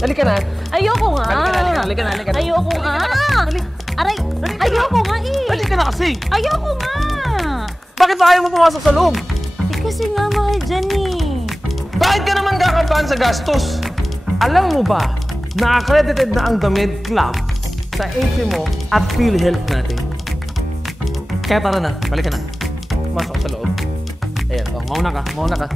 Halika na. Ayoko nga. Halika na. Ayoko nga. Aray, ayoko nga eh. Halika na kasi. Ayoko nga. Bakit ba ayaw mo pumasok sa loob? Kasi nga mahal dyan eh. Bakit ka naman kakabahan sa gastos? Alam mo ba, na-accredited na ang The Med Club sa HMO at PhilHealth natin. Kaya tara na, balik ka na. Pumasok sa loob. Ayan, mauna ka.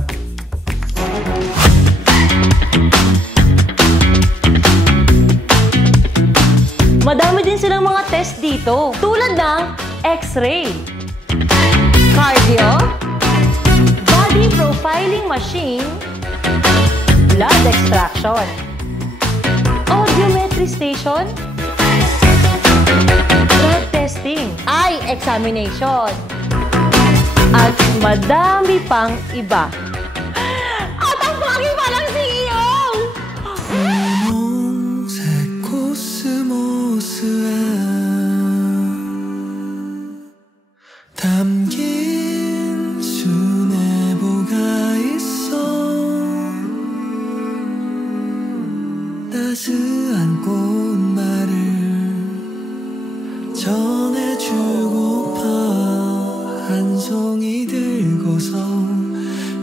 Madami din silang mga test dito. Tulad ng X-ray, cardio, body profiling machine, blood extraction, audiometry station, drug testing, eye examination, at madami pang iba. At ang bagay pa lang CEO! 담긴 수뇌보가 있어 따스한 꽃말을 전해주고파 한 송이 들고서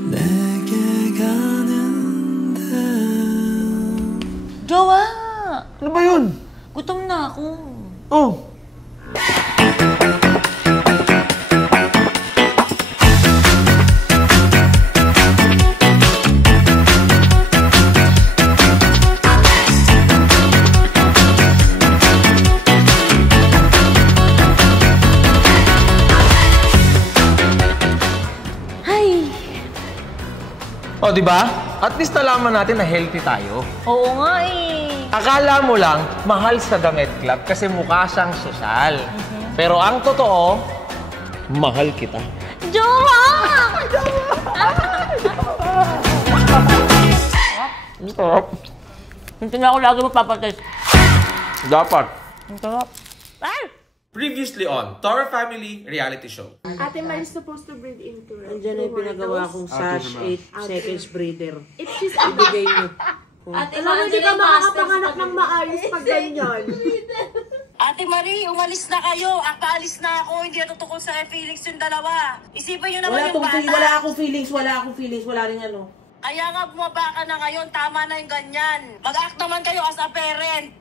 내게 가는데 Jowa! Ano ba yun? Gutom na ako. Oh. O, di ba? At least nalaman natin na healthy tayo. Oo nga eh. Akala mo lang, mahal sa The Med Club kasi mukha siyang sosyal. Pero ang totoo, mahal kita. Jowa! Ang sarap. Hindi na ako lagi magpapatest. Dapat. Ang sarap. Ay! Previously on Toro Family Reality Show. Ate Mari is supposed to breathe into it. Andiyan na yung pinagawa kong Sash 8 seconds breather. If she's Ibigay niyo. Ate Mari, hindi ka makakapanganak ng maayos pag ganyan. Ate Marie, umalis na kayo. Paalis na ako. Hindi natutukol sa feelings yung dalawa. Isipin nyo naman yung bata. Wala akong feelings, wala rin ano. Kaya nga bumaba ka na ngayon. Tama na yung ganyan. Mag-act naman kayo as a parent.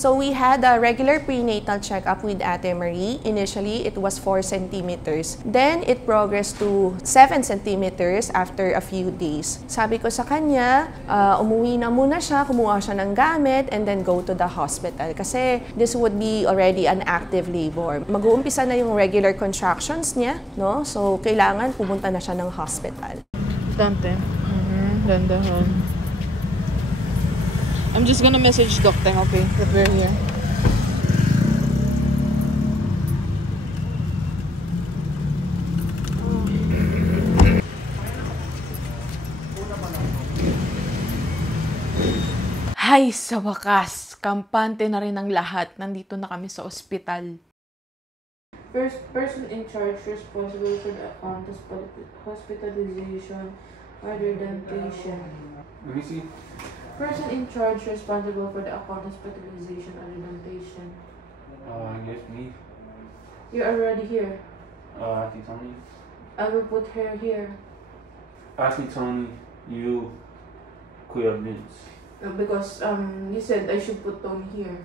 So we had a regular prenatal checkup with Ate Marie. Initially, it was 4 centimeters. Then, it progressed to 7 centimeters after a few days. Sabi ko sa kanya, umuwi na muna siya, kumuha siya ng gamit, and then go to the hospital. Kasi this would be already an active labor. Mag-uumpisa na yung regular contractions niya, no? So, kailangan pumunta na siya ng hospital. Dante. Dandahan. I'm just gonna message Doc Teng, okay, that we're here. Hay, sa wakas, kampante na rin ang lahat. Nandito na kami sa ospital. First person in charge responsible for the account hospitalization rather than patient. Let me see. Person in charge responsible for the account hospitalization other than patient. I guess me. You're already here. Auntie Tony. I will put her here. Auntie Tony, you Kuya Vince. Because you said I should put Tony here.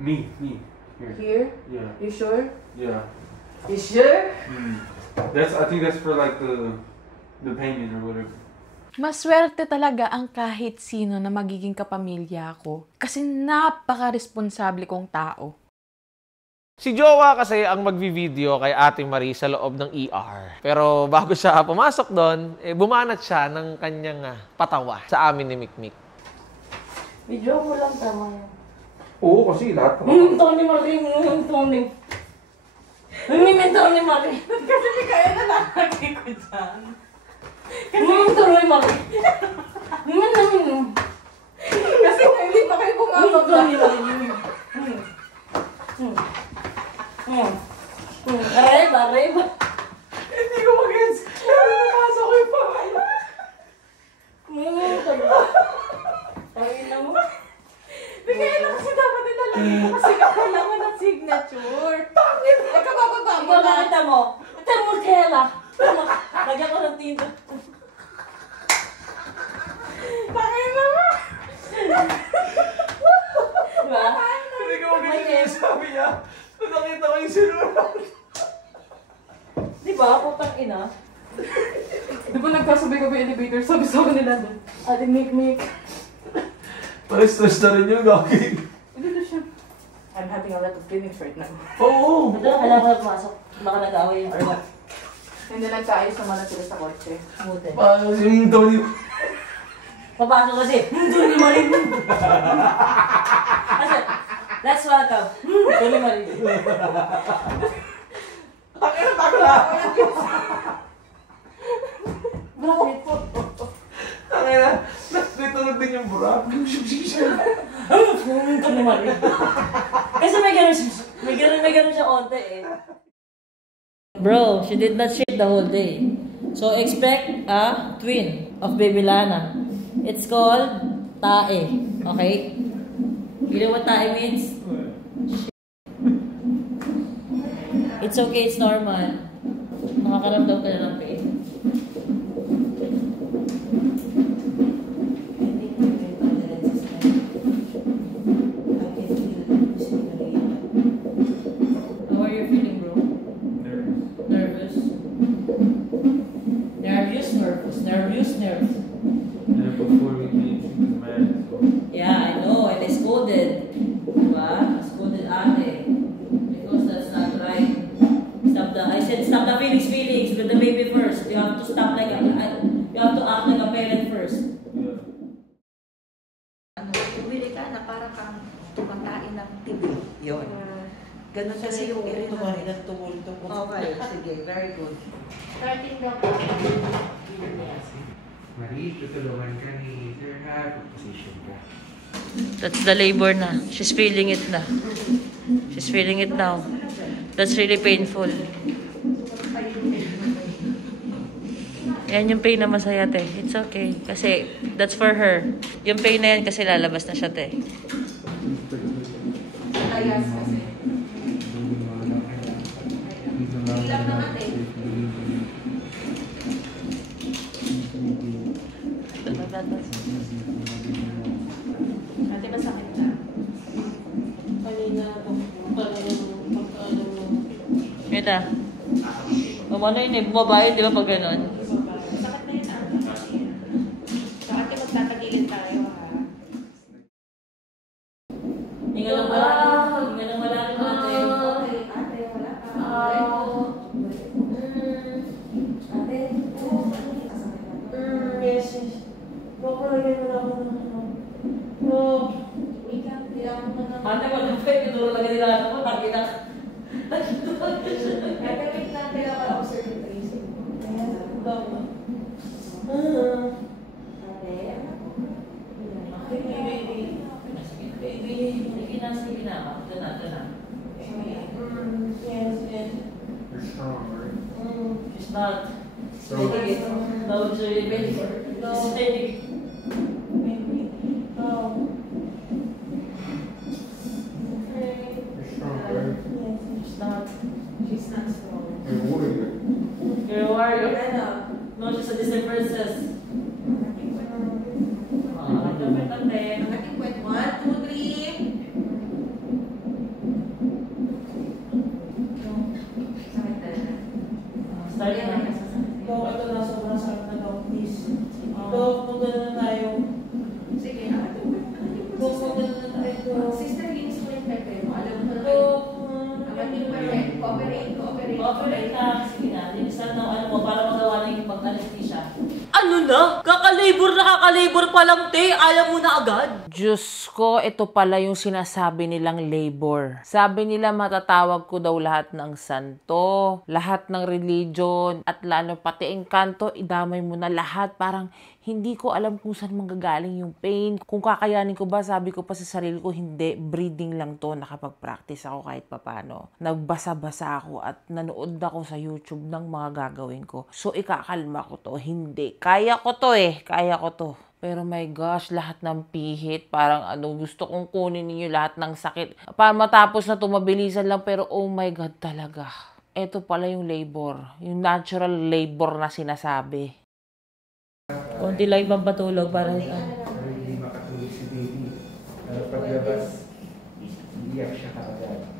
Me. Here. Here? Yeah. You sure? Yeah. You sure? I think that's for like the payment or whatever. Maswerte talaga ang kahit sino na magiging kapamilya ko kasi napaka-responsable kong tao. Si Jowa kasi ang magvi-video kay Ate Marie sa loob ng ER. Pero bago siya pumasok doon, bumanat siya ng kanyang patawa sa amin ni Mikmik. Video mo lang tama yan. Oo, kasi lahat Tony Marie, Tony. Tony Marie. Kasi may kaya na lalaki ko dyan. Tony Marie. Kasi hindi pa kayo bumabag. Tony Marie. Areba. Hindi ko mag-gets. Napasok ko yung pangalan. Tawin na mo. Bigay lang kasi dapat nilalagay ko kasi kailangan ng signature. Bakit? Nagkabababa mo na. Ito mo. Ito mo, Kela. Lagyan ko ng tinta. Bakit na mo? Diba? Hindi ko mag-gets sabi niya. Nakita ko yung sinulat. Diba? Putang ina. Di ba nagkasabay kami elevator? Sabi nila doon. Ate Mikmik. Pa-stress na rin yung gagawin. Dito siya. I'm having a lot of feelings right now. Oo. Ito, kailangan ko na pumasok. Baka nag-away yung or what? Hindi nagkaayos naman na sila sa kotse. Buti. Paano yung Tony? Papasok kasi. Tony Marie. Kasi, let's welcome. Tony Marie. Takina, takla! Bakit po? Takina, natunog din yung burak. Tony Marie. Kasi may ganun siya onte eh. Bro, she did not shit the whole day. So expect a twin of Baby Lana. It's called tae. Okay? You know what tae means? It's okay, it's normal. Nakakaramdam ka na ng pain. How are you feeling, bro? Nervous. Nervous. And before we came, she was mad. So. Yeah, I know. And I scolded. Diba? I scolded ate. Because that's not right. I said stop the feelings with the baby first. You have to stop like you have to act like a parent first. Bumili ka na para kang tumatae ng tibi. Yun. Ganun kasi yung irina. Okay, sige. Very good. Starting daw. Marie, tutulungan ka ni Sir ha. Position ka. That's the labor na. She's feeling it na. She's feeling it now. That's really painful. Yan yung pain na masaya, te. It's okay. Kasi that's for her. Yung pain na yan kasi lalabas na siya, te. Layas kasi. Ilang na ate. Ate, masakit na. Kanina yun na. Ano yun eh, bumaba yun, di ba pag gano'n? Sakit na yun Sa ate, magtatagilin tayo ha. Hinga lang malalim. Hinga lang malalim ate. Ate, wala ka. Yes. Makulagay mo na ako ng Wait lang, kailangan mo na. ate, wala pa yung pinuro lagay nila ako. Taki na. Ate, wait lang, kailangan ako observe yung tracing. Ayan, Ate, Sige na. Ito na. Yes. You're strong, right? She's not. So, No, she's really ready for it. She's ready. you're strong, right? She's not strong. You're a warrior. You're a warrior? No, she's a Disney princess. Ating kwet, 1, 2, 3. Sakit Sorry na. Dok, ito na. Sobrang sakit na daw. Please. Dok, magdala na tayo. Sige, Dok, magdala na tayo. Sister, linis mo yung pepe mo. Alam mo na Dok. Cooperate na. Sige na. Linisan na ano mo para magawa na yung pag-anesthesia. Ano na? Kakalabor pa lang, te. Alam mo na agad. Diyos ko, ito pala yung sinasabi nilang labor. Sabi nila matatawag ko daw lahat ng santo, lahat ng religion, at lalo pati engkanto, idamay mo na lahat. Parang hindi ko alam kung saan manggagaling yung pain. Kung kakayanin ko ba, sabi ko pa sa sarili ko, hindi, breathing lang to. Nakapag-practice ako kahit papano. Nagbasa-basa ako at nanood ako sa YouTube ng mga gagawin ko. So, ikakalma ko to. Hindi. Kaya ko to eh. Kaya ko to. Pero my gosh, lahat ng pihit, parang gusto kong kunin ninyo lahat ng sakit. Para matapos na tumabilisan lang, pero oh my God talaga. Ito pala yung labor. Yung natural labor na sinasabi. Kunti lang ibang patulog para Hindi makatulog si baby. Paglabas, iyak siya kaagad.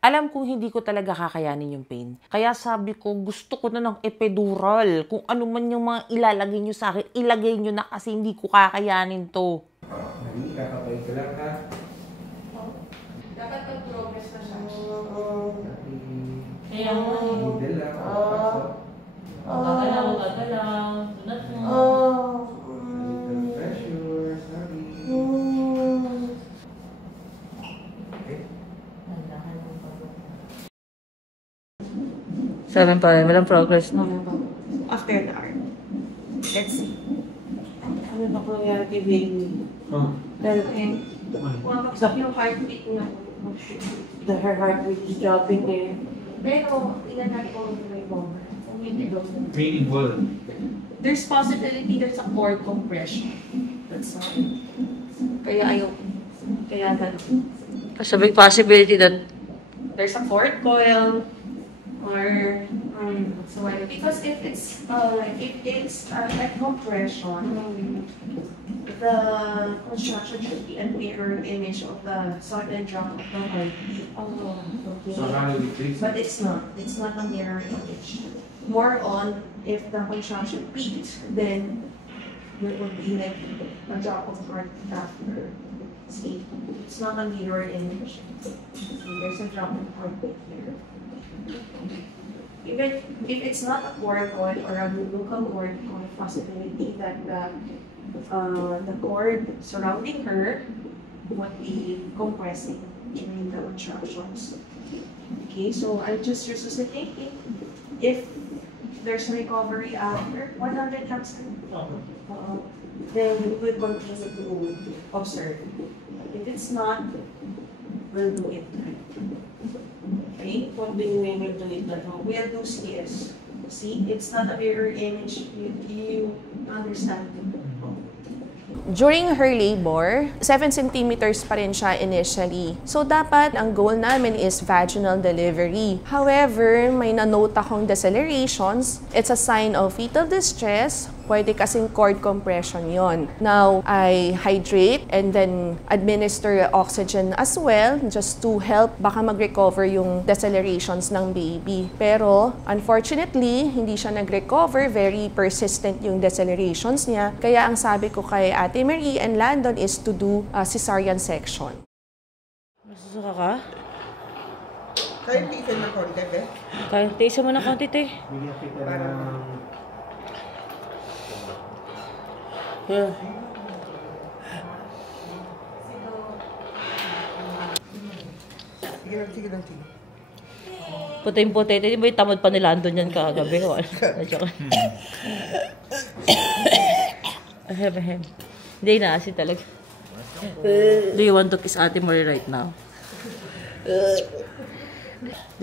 Alam kong hindi ko talaga kakayanin yung pain. Kaya sabi ko, gusto ko na ng epidural. Kung ano man yung mga ilalagay nyo sa akin, ilagay nyo na kasi hindi ko kakayanin to. Mali, kakapay ka lang ha. Dapat mag-progress na siya. Kaya mo Middle lang, papasok. Gagalaw. Sunod mo. Little pressure, sorry. Sabi pa rin, walang progress no? After the arm. Let's see. Ano ba kung nangyari kay baby? Dahil bumabagsak yung heartbeat niya. Her heart rate is dropping eh. Pero, tingnan natin kung may bomber. Kung hindi daw. Meaning what? There's possibility there's a cord compression. That's why. Kaya ayaw. Kaya ganun. There's a big possibility that There's a cord coil or so because if it's like compression, the construction should be a mirror image of the sudden drop of the heartbeat. Oh, okay. So how do we fix it? But it's not. It's not a mirror image. More on if the contraction peaked, then there would be like a drop of heartbeat after. See, it's not a mirror image. See, there's a drop of heartbeat here. Even if it's not a cord coil or a local cord coil, possibility that the cord surrounding her would be compressing during the contractions. Okay, so I just resuscitating. If there's recovery after 100 hertz, then we will continue to observe. If it's not, we'll do it. Okay? continuing will do it at home. We'll do CS. See, it's not a mirror image. You understand? During her labor, 7 centimeters pa rin siya initially. So, dapat ang goal namin is vaginal delivery. However, may na-note akong decelerations. It's a sign of fetal distress. Pwede kasing cord compression yon. Now, I hydrate and then administer oxygen as well just to help baka mag-recover yung decelerations ng baby. Pero, unfortunately, hindi siya nag-recover. Very persistent yung decelerations niya. Kaya ang sabi ko kay Ate Marie and Landon is to do a cesarean section. Nasusuka ka? Kaya tiisin ng konti, be? Kaya tiisin mo na konti, te. Bigyan kita ng... Yeah. Sige lang. Puting-puti. Hindi ba yung tamad pa ni Landon yan kagabi? Ahem. Hindi na, asin talaga. Do you want to kiss Ate Marie right now?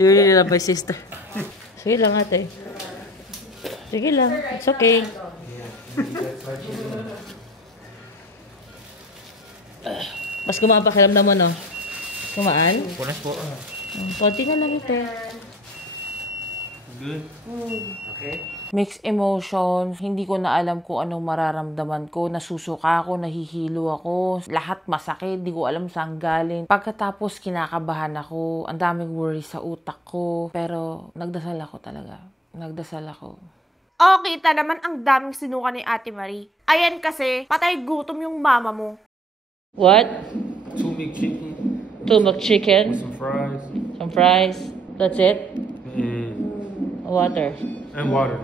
Do you really love my sister? Sige lang, ate. Sige lang. It's okay. Mas gumaan pa kiramdam mo, no? Gumaan? Punas po. Konti na lang ito. Good. Okay. Mixed emotions. Hindi ko na alam kung anong mararamdaman ko. Nasusuka ako, nahihilo ako. Lahat masakit. Di ko alam saan galing. Pagkatapos, kinakabahan ako. Ang daming worry sa utak ko. Pero, nagdasal ako talaga. Nagdasal ako. Oh, kita naman ang daming sinuka ni Ate Marie. Ayan kasi, patay gutom yung mama mo. What? 2 McChicken. 2 McChicken? With some fries. Some fries. That's it? And Water. water.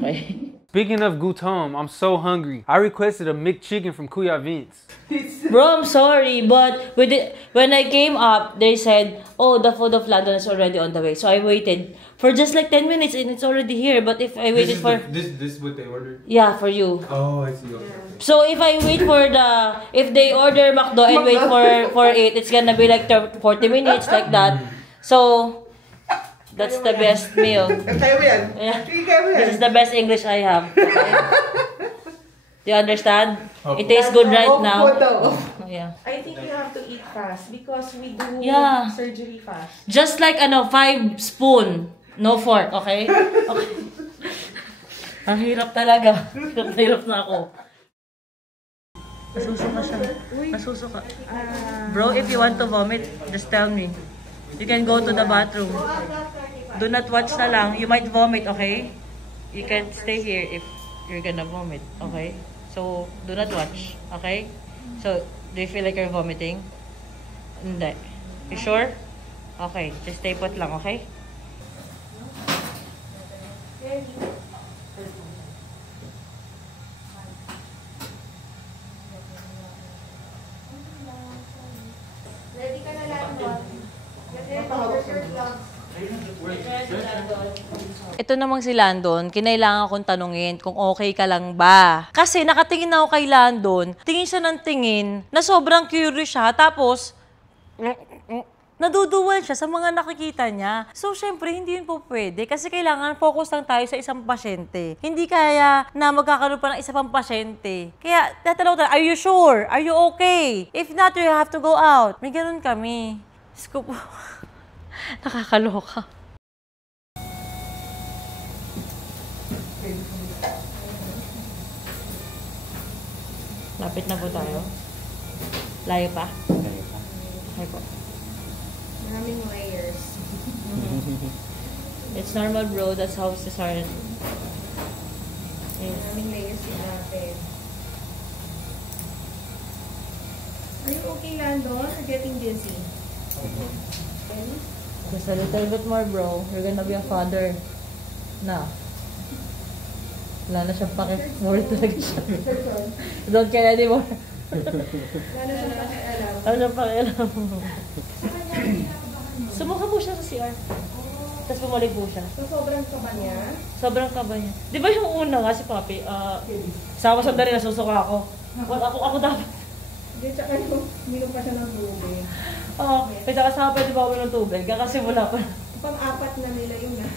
Okay. Speaking of gutom, I'm so hungry. I requested a McChicken from Kuya Vince. Bro, I'm sorry, but when I came up, they said, oh, the food of London is already on the way. So I waited for just like 10 minutes and it's already here. But if I waited This is what they ordered? Yeah, for you. Oh, I see. Okay. So if I wait if they order McDo and wait for it, it's gonna be like 40 minutes, like that. So, that's the best meal. Yeah. This is the best English I have. Okay? Do you understand? It tastes good right now. Yeah. I think you have to eat fast because we do surgery fast. Just like 5 spoon, no fork, okay? Okay. Ang hirap talaga. Hirap na ako. Nasusuka siya. Nasusuka. Bro, if you want to vomit, just tell me. You can go to the bathroom. Do not watch na lang. You might vomit, okay? You can stay here if you're gonna vomit, okay? So, do not watch, okay? So, do you feel like you're vomiting? Hindi. You sure? Okay. Just stay put lang, okay? Ready ka na lang, Ito namang si Landon, kinailangan kong tanungin kung okay ka lang ba. Kasi nakatingin na ako kay Landon, tingin siya ng tingin, na sobrang curious siya, tapos naduduwal siya sa mga nakikita niya. So, syempre, hindi yun po pwede kasi kailangan focus lang tayo sa isang pasyente. Hindi kaya na magkakaroon pa ng isa pang pasyente. Kaya, tatanong tayo, are you sure? Are you okay? If not, you have to go out. May ganun kami. Diyos ko po. Nakakaloka. Lapit na po tayo. Layo pa? Layo pa. Okay po. Maraming layers. It's normal, bro. That's how cesarean. Maraming layers yung natin. Are you okay, Landon? Or getting dizzy? Just a little bit more, bro. You're gonna be a father. Na. Wala na siyang pakit-more talaga siya. Don't care anymore. Wala na siyang pakialam. Wala siyang pakialam. Sumuka po siya sa CR. Tapos bumalik po siya. So, sobrang kaba niya? Sobrang kaba niya. Di ba yung una nga si Papi, sama sa dali nasusuka ako. Ako dapat. Hindi, tsaka yung minom pa siya ng tubig. Oo, kaya kasama pwede ba ako ng tubig? Kasi wala pa. Pang-apat na nila yun na.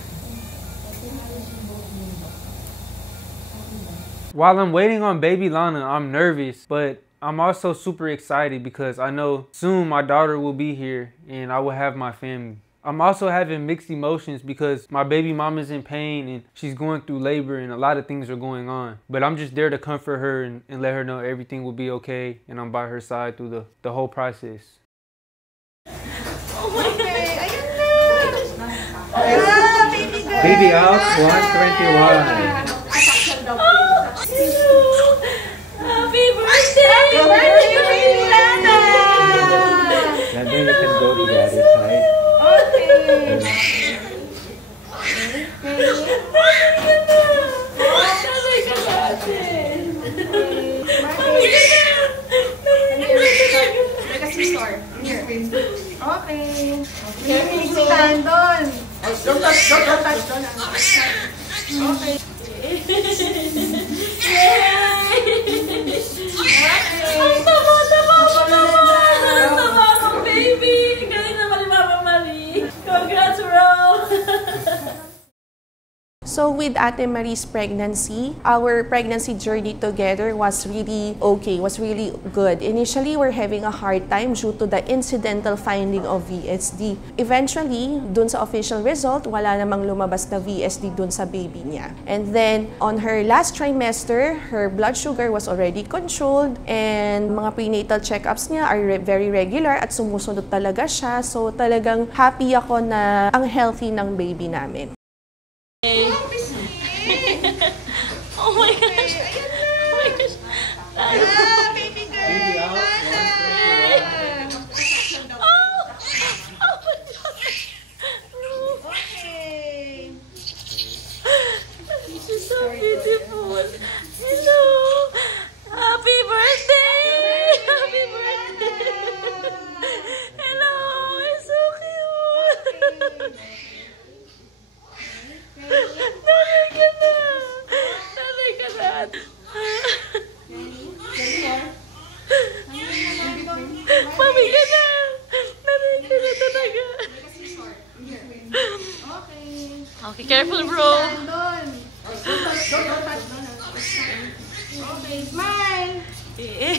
While I'm waiting on baby Lana, I'm nervous, but I'm also super excited because I know soon my daughter will be here and I will have my family. I'm also having mixed emotions because my baby mama's in pain and she's going through labor and a lot of things are going on. But I'm just there to comfort her and let her know everything will be okay and I'm by her side through the whole process. Oh my God! Ayun na! Baby girl! Baby out 121. Happy birthday! Happy birthday, baby Lana! And then you can go to the other side. Okay. Okay. Si Landon. Don't touch. Okay. Ang tama mo, baby! Galing naman ni Mama Marie. Congrats, bro! So with Ate Marie's pregnancy, our pregnancy journey together was really okay, was really good. Initially, we're having a hard time due to the incidental finding of VSD. Eventually, dun sa official result, wala namang lumabas na VSD dun sa baby niya. And then, on her last trimester, her blood sugar was already controlled and mga prenatal checkups niya are very regular at sumusunod talaga siya. So talagang happy ako na ang healthy ng baby namin. Okay. Oh my gosh. Oh my gosh. Baby girl! Baby out, 121. Oh my gosh. Okay. This is so beautiful. Hello. Happy birthday. Happy birthday. Hello. It's so cute. Nanay ka na. Nanay ka na. Mami ka na. Nanay ka na talaga. Okay, careful bro. Okay, smile! Yay!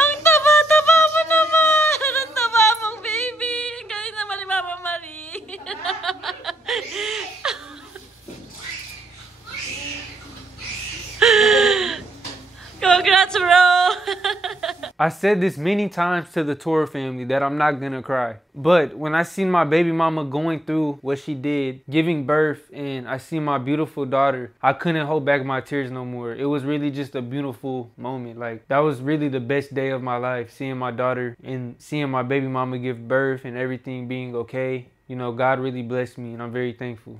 Ang taba-taba mo naman! Ang taba mong baby! Ang galing naman ni Mama Marie! Congrats, bro! I said this many times to the Toro family that I'm not gonna cry. But when I seen my baby mama going through what she did, giving birth, and I see my beautiful daughter, I couldn't hold back my tears no more. It was really just a beautiful moment. Like, that was really the best day of my life, seeing my daughter and seeing my baby mama give birth and everything being okay. You know, God really blessed me, and I'm very thankful.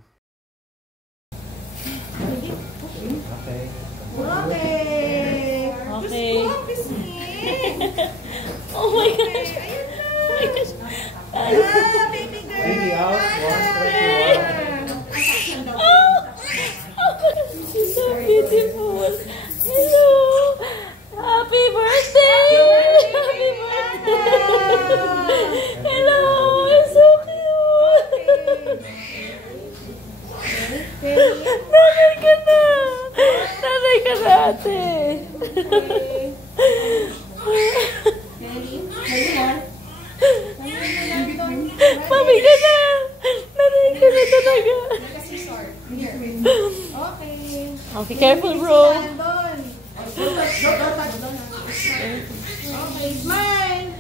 Okay. Oh my gosh. Oh my gosh. Baby out, 121. Oh, this is so beautiful. Hello. Happy birthday. Happy birthday. Hello. It's so cute. Nanay ka na. Nanay ka na, ate. Mami ka na. Nanay ka na talaga. Okay, careful bro. Okay, smile!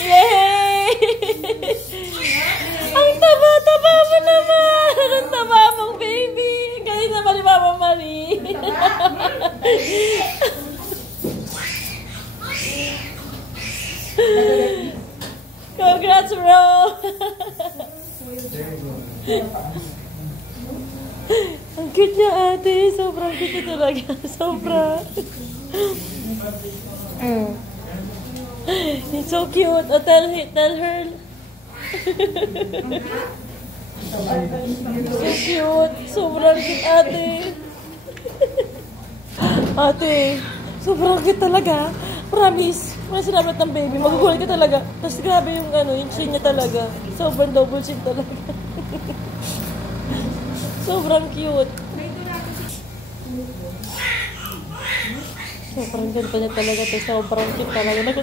Yay! Ang taba-taba mo naman! Ang taba mong baby! Galing naman ni Mama Marie! Congrats, bro! Ang cute niya, ate. Sobrang cute talaga. Sobra. He's so cute. Oh, tell her. So cute. Sobrang cute, ate. Ate, sobrang cute talaga. Promise. May sinabi ng baby. Magugulat ka talaga. Tapos grabe yung yung chin niya talaga. Sobrang double chin talaga. Sobrang cute. Sobrang ganda niya talaga. Sobrang cute talaga.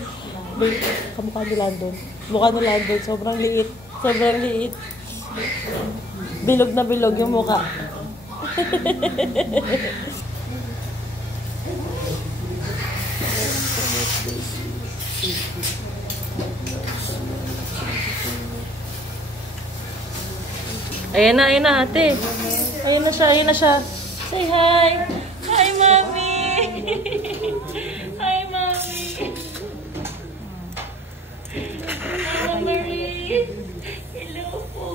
Kamukha ni Landon. Mukha ni Landon. Sobrang liit. Sobrang liit. Bilog na bilog yung mukha. Ayan na, ate. Ayan na siya. Say hi. Hi, Mommy. Hi, Mommy. Mama Marie. Hello po.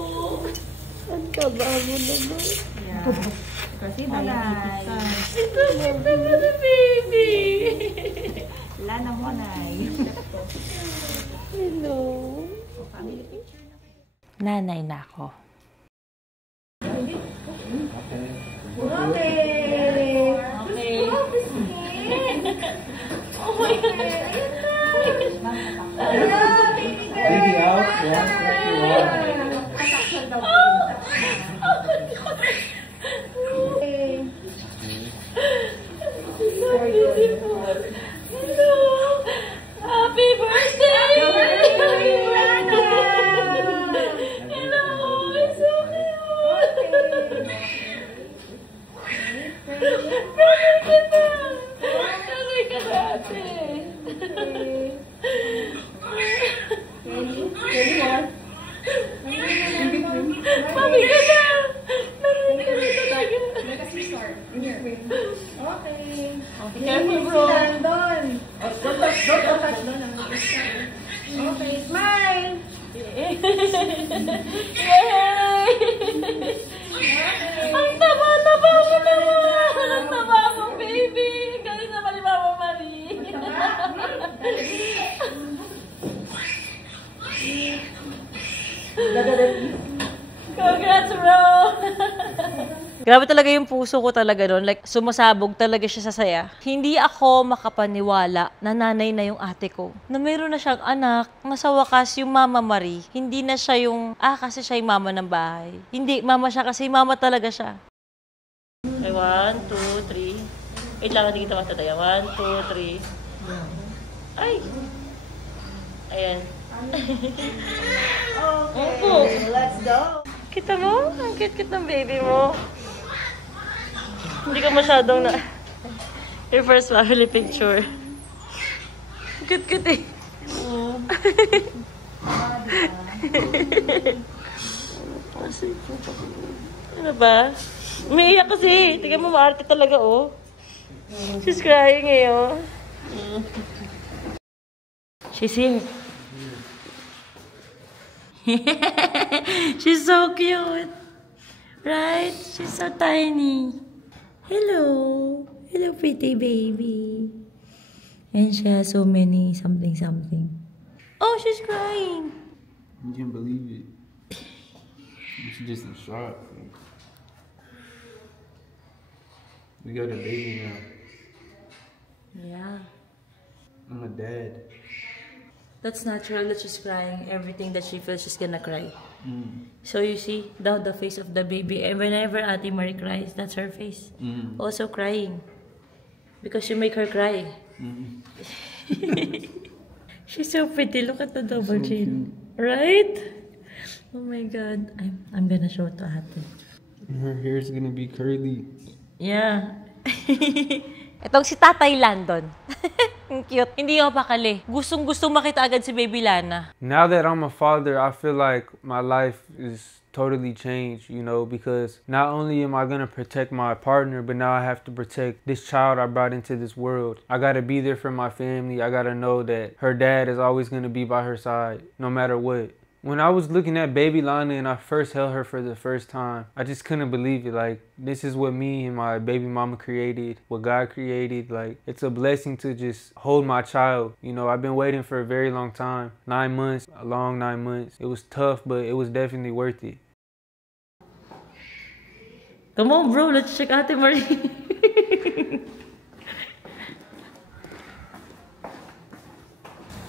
Ang taba mo naman. Kasi balay. Ito mo na, baby. Lana mo, Nay. Hello. Nanay na ako. Okay. Oh my God. Baby out, 121. So beautiful. Hello. Happy birthday. Happy birthday. Hello. It's so cute. Nanay ka na, ate. Yay! Ang taba-taba mo naman! Ang taba mo, baby! Galing naman ni Mama Marie! Congrats, bro! Grabe talaga yung puso ko talaga doon. Like, sumasabog talaga siya sa saya. Hindi ako makapaniwala na nanay na yung ate ko. Na mayroon na siyang anak, na sa wakas yung Mama Marie. Hindi na siya yung, kasi siya yung mama ng bahay. Hindi, mama siya kasi mama talaga siya. Okay, 1, 2, 3. Wait lang, hindi kita matataya. 1, 2, 3. Ay! Ayan. Okay, let's go. Kita mo? Ang cute-cute ng baby mo. Hindi ka masyadong na... Your first family picture. Cute-cute eh. Ano ba? Umiiyak kasi. Tingnan mo, maarte talaga, oh. She's crying eh, oh. She's here. She's so cute. Right? She's so tiny. Hello. Hello, pretty baby. And she has so many something. Oh, she's crying. You can't believe it. She's just in shock. We got a baby now. Yeah. I'm a dad. That's natural that she's crying. Everything that she feels, she's gonna cry. So you see, now the face of the baby. And whenever Ate Marie cries, that's her face. Also crying. Because you make her cry. She's so pretty. Look at the double chin. Right? Oh my God. I'm gonna show it to Ate. Her hair's gonna be curly. Yeah. Itong si Tatay Landon. Ang cute. Hindi ako pakali. Gustong-gustong makita agad si Baby Lana. Now that I'm a father, I feel like my life is totally changed, you know, because not only am I going to protect my partner, but now I have to protect this child I brought into this world. I got to be there for my family. I got to know that her dad is always going to be by her side, no matter what. When I was looking at Baby Lana and I first held her for the first time, I just couldn't believe it. Like, this is what me and my baby mama created, what God created. Like, it's a blessing to just hold my child. You know, I've been waiting for a very long time. 9 months, a long 9 months. It was tough, but it was definitely worth it. Come on, bro. Let's check Ate Marie.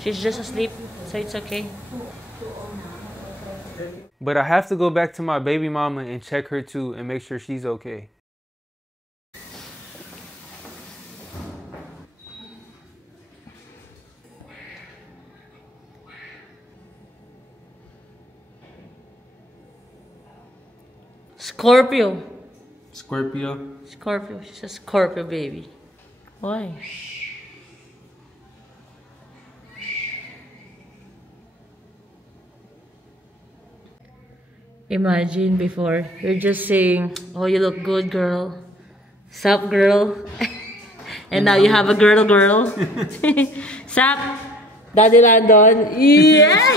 She's just asleep, so it's okay. But I have to go back to my baby mama and check her too and make sure she's okay. Scorpio. Scorpio? Scorpio. She's a Scorpio baby. Why? Imagine before, you're just saying, oh, you look good, girl. Sup, girl? And now you have a girl. Sup? Daddy Landon? Yeah!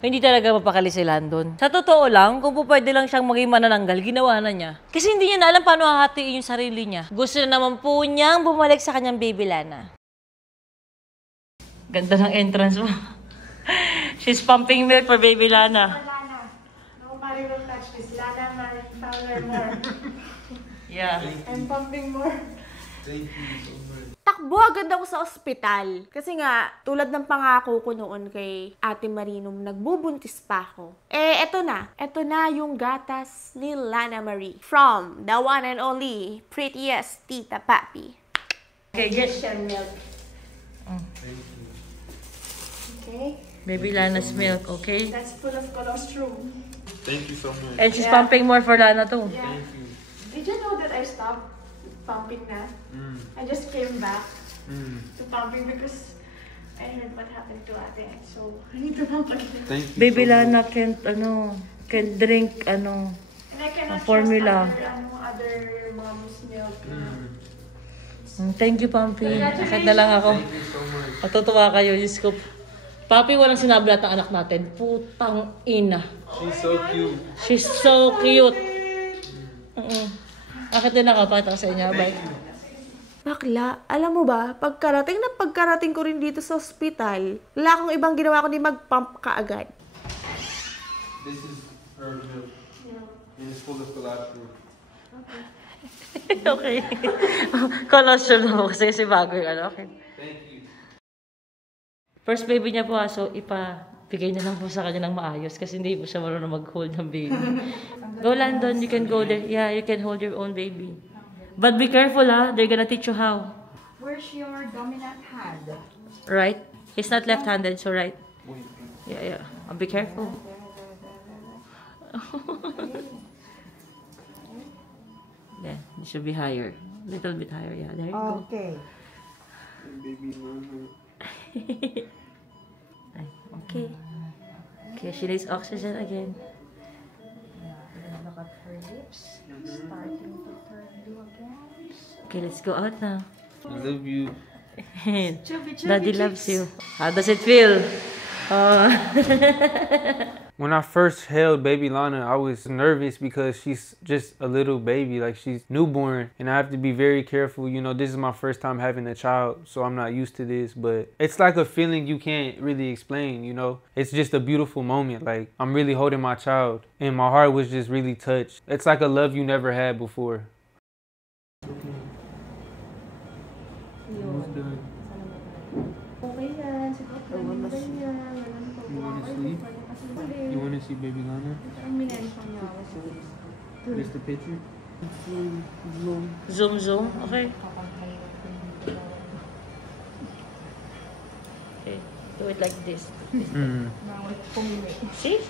Hindi talaga mapakali si Landon. Sa totoo lang, kung pwede lang siyang maging manananggal, ginawa na niya. Kasi hindi niya na alam paano hahatiin yung sarili niya. Gusto na naman po niyang bumalik sa kanyang Baby Lana. Ganda ng entrance mo. She's pumping milk for Baby Lana. Nobody will touch this. Lana Marie Fowler more. Yeah. I'm pumping more. Thank you so much. Takbo agad ako sa ospital. Kasi nga, tulad ng pangako ko noon kay Ate Marie nung nagbubuntis pa ako. Eto na. Eto na yung gatas ni Lana Marie. From the one and only prettiest Tita Papi. Okay, yes. Share milk. Thank you. Okay. Baby Lana's milk, okay? That's full of colostrum. Thank you so much. And she's pumping more for Lana too. Yeah. Thank you. Did you know that I stopped pumping na? I just came back to pumping because I heard what happened to Ate. So, I need to pump again. Thank you. Baby so Lana can't drink And I cannot formula. trust other mom's milk. Thank you, Pampi. Nakit na lang ako. Thank you so much. Matutuwa kayo, Diyos ko. Papi, walang sinabi lahat ng anak natin. Putang ina. She's so cute. She's so cute. Akit din ako, pakita ko sa inyo. Bye. Bakla, alam mo ba, pagkarating ko rin dito sa ospital, wala akong ibang ginawa kundi mag-pump kaagad. This is her milk. And it's full of cholesterol. Okay. Cholesterol na po kasi bago yung ano. Okay. Thank you. First baby niya po, so ipabigay na lang po sa kanya ng maayos kasi hindi po siya marunong mag-hold ng baby. Go Landon, you can go there. Yeah, you can hold your own baby. But be careful, they're gonna teach you how. Where's your dominant hand? Right? He's not left-handed, so right. Yeah. Be careful. Yeah, it should be higher. Little bit higher, yeah. There you go. Okay. Baby mama. Okay. Okay, she needs oxygen again. Look at her lips. Starting to turn blue again. Okay, let's go out now. I love you. Daddy loves you. How does it feel? When I first held baby Lana, I was nervous because she's just a little baby, like she's newborn, and I have to be very careful. You know, this is my first time having a child, so I'm not used to this, but it's like a feeling you can't really explain, you know? It's just a beautiful moment. Like, I'm really holding my child, and my heart was just really touched. It's like a love you never had before. Almost done. You want to sleep? You want to see baby Lana? Here's the picture. Zoom. Okay. Okay. Do it like this. See?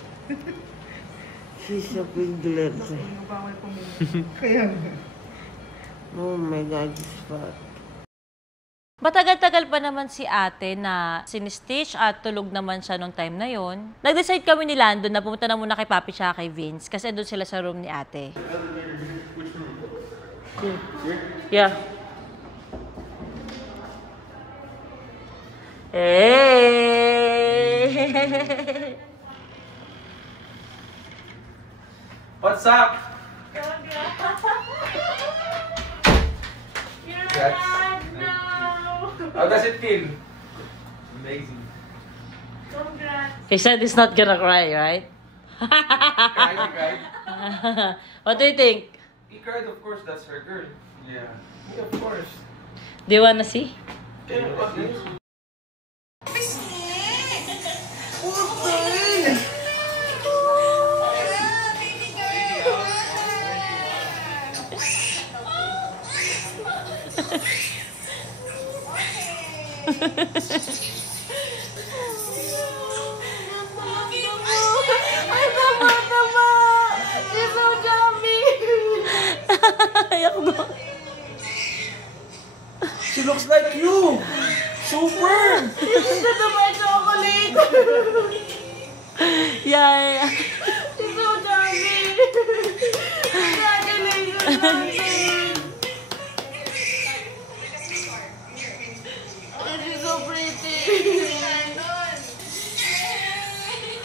She's a big glad. Oh my God, it's fat. Matagal-tagal pa naman si ate na sinistitch at tulog naman siya nung time na yon. Nag-decide kami ni Landon na pumunta na muna kay Papi siya kay Vince kasi doon sila sa room ni ate. Yeah. Hey! What's up? How does it feel? Amazing. He said he's not gonna cry, right? He cried. What do you think? He cried, of course, that's her girl. Yeah, of course. Do you wanna see? Can you see? Ay, tama! She's so jumpy! Ayak mo. She looks like you! Super! This is the my chocolate! Yeah. She's so jumpy! Congratulations, Landon! She's so pretty!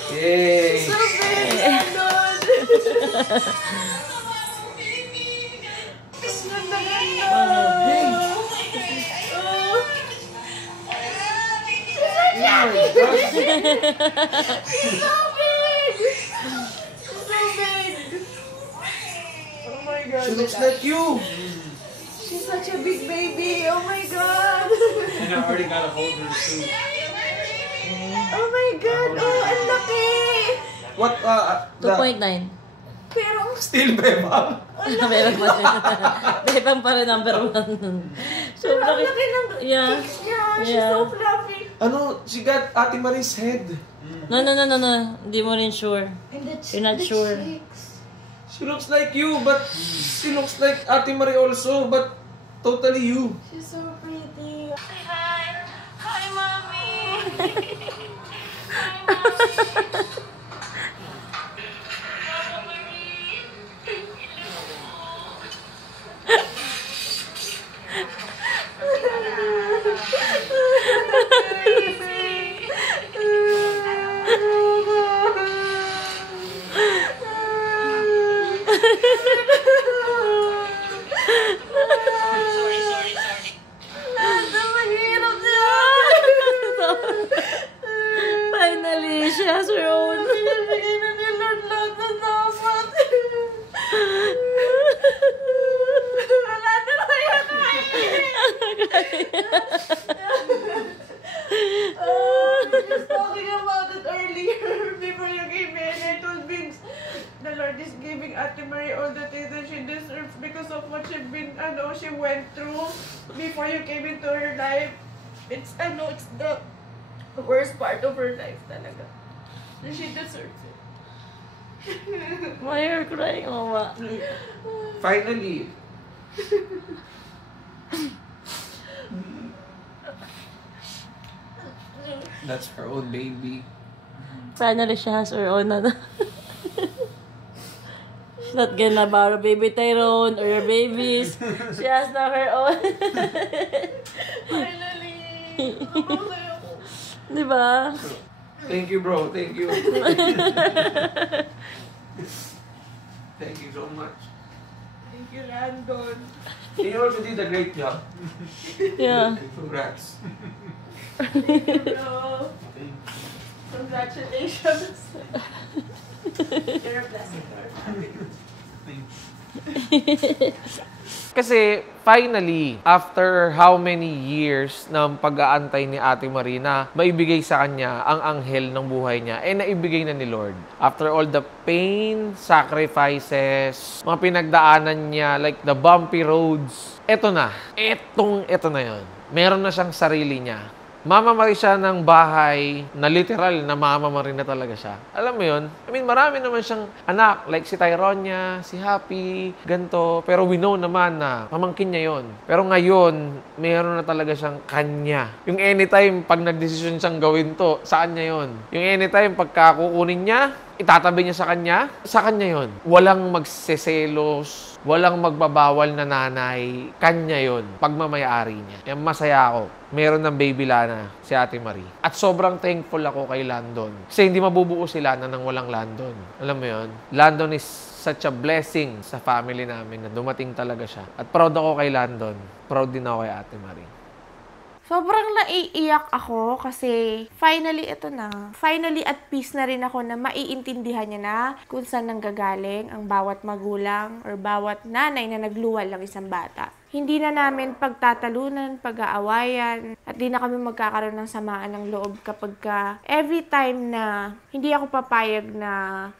Yay! So big, Landon! She's so big! She's so big! Oh my God! She looks like you! She's such a big baby! Oh my God! And I already got a hold of her too. Oh my God! Oh, ang laki! What, 2.9. Pero, Still bebang? Meron pa rin. Bebang pa rin number 1. So, ang laki ng yeah. cheeks niya! She's Yeah. so fluffy! Ano, she got Ate Marie's head. No. Hindi mo rin sure. You're not sure. She looks like you, but she looks like Ate Marie also, but totally you. She's so pretty. Hi! Hi, Mommy! Finally, she has her own. Binibigay na ni Lord lahat na dapat. Wala na kaya we were just talking about it earlier before you came in. I told Vince, the Lord is giving Ate Marie all the things that she deserves because of what she went through before you came into her life. It's the worst part of her life talaga. And she deserves it. Why are you crying, Mama? Finally. That's her own baby. Finally, she has her own. She's not gonna borrow baby Tyrone or your babies. She has now her own. Finally! Diba? Thank you, bro. Thank you. Thank you so much. Thank you, Landon. You also did a great job. Yeah. Congrats. Thank you, bro. Congratulations. You're a blessing to our family. Kasi finally, after how many years ng pag-aantay ni Ate Marina, maibigay sa kanya ang anghel ng buhay niya, naibigay na ni Lord. After all the pain, sacrifices, mga pinagdaanan niya, like the bumpy roads, eto na. Ito na yon. Meron na siyang sarili niya. Mamamari siya ng bahay na literal na mamamari na talaga siya. Alam mo yun? I mean, marami naman siyang anak. Like si Tyronia, si Happy, ganto. Pero we know naman na pamangkin niya yon. Pero ngayon, meron na talaga siyang kanya. Yung anytime pag nagdesisyon siyang gawin to, saan niya yon? Yung anytime pagka kukunin niya, itatabi niya sa kanya yon. Walang magseselos, walang magbabawal na nanay, kanya yon. Pagmamayari niya. Yan, masaya ako. Meron ng baby Lana, si Ate Marie. At sobrang thankful ako kay Landon. Kasi hindi mabubuo si Lana nang walang Landon. Alam mo yon? Landon is such a blessing sa family namin na dumating talaga siya. At proud ako kay Landon. Proud din ako kay Ate Marie. Sobrang naiiyak ako kasi finally ito na. Finally at peace na rin ako na maiintindihan niya na kung saan nanggagaling ang bawat magulang or bawat nanay na nagluwal ng isang bata. Hindi na namin pagtatalunan, pag-aawayan, at di na kami magkakaroon ng samaan ng loob kapag every time na hindi ako papayag na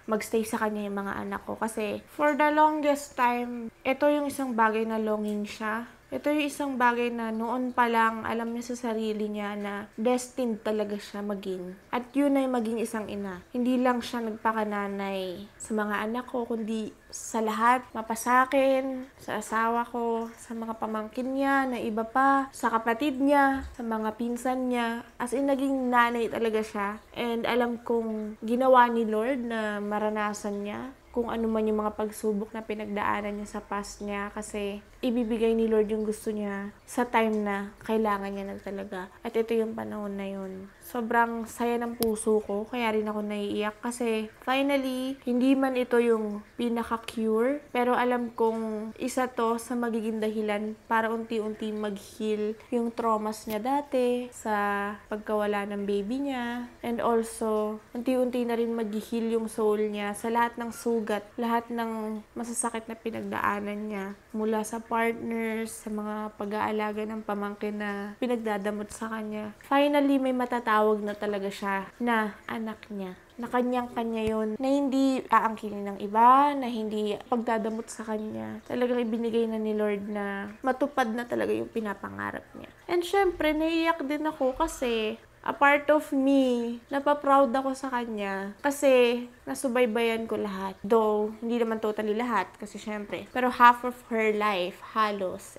magstay sa kanya yung mga anak ko. Kasi for the longest time, ito yung isang bagay na longing siya. Ito yung isang bagay na noon pa lang alam niya sa sarili niya na destined talaga siya maging. At yun ay maging isang ina. Hindi lang siya nagpakananay sa mga anak ko, kundi sa lahat, mapasakin, sa asawa ko, sa mga pamangkin niya na iba pa, sa kapatid niya, sa mga pinsan niya. As in, naging nanay talaga siya. And alam kong ginawa ni Lord na maranasan niya kung ano man yung mga pagsubok na pinagdaanan niya sa past niya kasi ibibigay ni Lord yung gusto niya sa time na kailangan niya na talaga. At ito yung panahon na yun. Sobrang saya ng puso ko, kaya rin ako naiiyak kasi finally, hindi man ito yung pinaka-cure, pero alam kong isa to sa magiging dahilan para unti-unti mag-heal yung traumas niya dati sa pagkawala ng baby niya. And also, unti-unti na rin mag-heal yung soul niya sa lahat ng sugat, lahat ng masasakit na pinagdaanan niya mula sa partners, sa mga pag-aalaga ng pamangkin na pinagdadamot sa kanya. Finally, may matatawag na talaga siya na anak niya. Na kanyang-kanya yun, na hindi aangkinin ng iba, na hindi pagdadamot sa kanya. Talagang ibinigay na ni Lord na matupad na talaga yung pinapangarap niya. And syempre, naiiyak din ako kasi a part of me, napaproud ako sa kanya kasi nasubaybayan ko lahat. Though, hindi naman totally lahat kasi syempre. Pero half of her life, halos,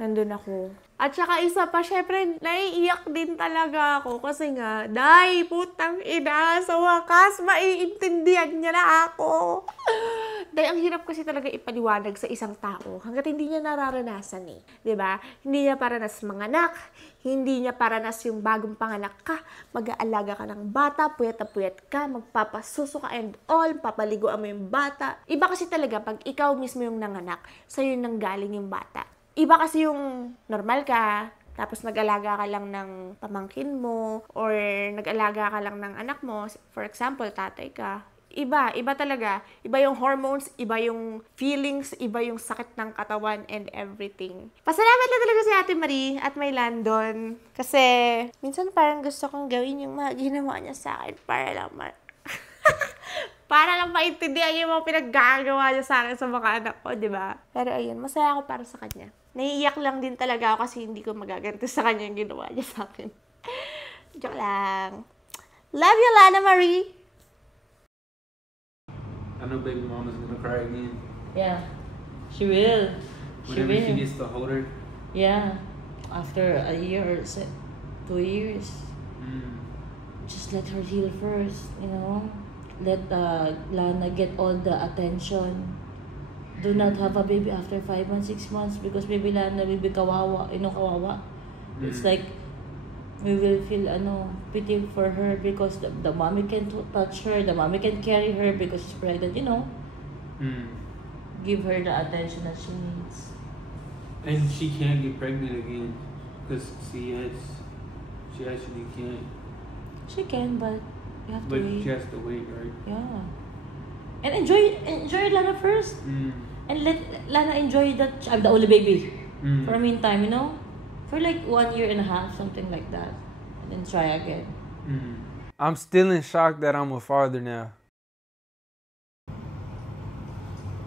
nandun ako. At saka isa pa, syempre, naiiyak din talaga ako kasi nga, day, putang ina, sa wakas, maiintindihan niya na ako. Day, ang hirap kasi talaga ipaliwanag sa isang tao hanggat hindi niya nararanasan eh. 'Di ba? Hindi niya paranas manganak, hindi niya paranas yung bagong panganak ka, mag-aalaga ka ng bata, puyat na puyat ka, magpapasuso ka and all, papaliguan mo yung bata. Iba kasi talaga pag ikaw mismo yung nanganak, sa'yo nang galing yung bata. Iba kasi yung normal ka, tapos nag-alaga ka lang ng pamangkin mo, or nag-alaga ka lang ng anak mo, for example, tatay ka, iba talaga. Iba yung hormones, iba yung feelings, iba yung sakit ng katawan and everything. Pasalamat lang talaga si Ate Marie at may Landon. Kasi, minsan parang gusto kong gawin yung mga ginawa niya sa akin para lang para lang maintindihan yung mga pinaggagawa niya sa akin sa mga anak ko, di ba? Pero ayun, masaya ako para sa kanya. Naiiyak lang din talaga ako kasi hindi ko magaganti sa kanya yung ginawa niya sa akin. Joke lang. Love you, Lana Marie! I know baby mama's gonna cry again. Yeah, she will. Whenever she gets to hold her. Yeah, after a year or 2 years. Just let her heal first, you know. Let Lana get all the attention. Do not have a baby after 5 months, 6 months because baby Lana will be kawawa, kawawa. It's like we will feel pity for her because the mommy can touch her, the mommy can carry her because she's pregnant, you know. Give her the attention that she needs. And she can't get pregnant again because she actually can't. She can, but you have to wait. But she has to wait, right? Yeah. And enjoy Lana first. And let Lana enjoy that I'm the only baby for a meantime, you know? For like 1.5 years, something like that. And then try again. I'm still in shock that I'm a father now.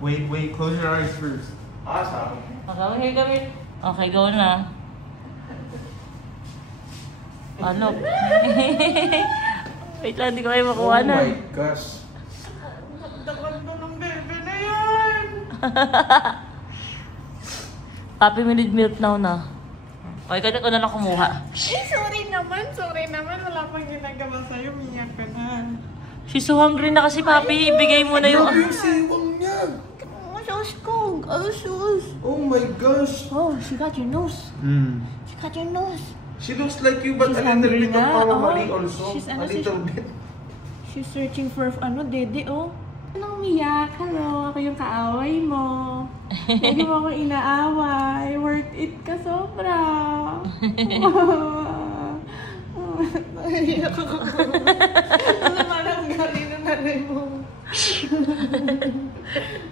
Wait, close your eyes first. Awesome. Okay, come here. Okay, go na. Ano? Wait lang, hindi ko kayo makuha na. Oh my gosh. Ganda ng bebe na yan! Papi, we need milk now na. Okay, kanya ko na lang kumuha. Sorry naman. Wala pang ginagawa sa'yo. Miyak ka na. She's so hungry na kasi, Papi. Ibigay mo na yung... Grabe yung siwang niya. Oh my gosh. Oh, she got your nose. She got your nose. She looks like you, but a little bit of Mama Marie also. She's A little bit. She's searching for, dede, oh. Anong umiyak? Hello, ako yung kaaway mo. Hindi mo ako inaaway. Worth it ka sobra. Naiyak ako. Ano naman ang galing na nanay mo?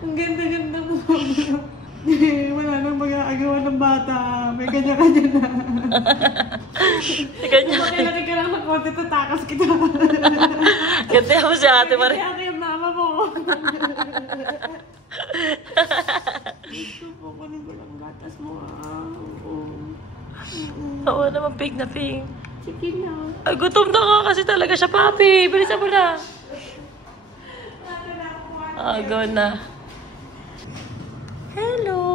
Ang ganda-ganda mo. Wala nang mag-aagawa ng bata. May kanya-kanya na. Kailangan ka lang ng konti, tatakas kita. Ganda mo si Ate Marie. Ate yung mama mo. Gusto po, kunin ko lang gatas mo. Oo naman, pink na pink. Sige na. Ay, gutom na ka kasi talaga siya, Papi. Bilisan mo na. Go na. Hello.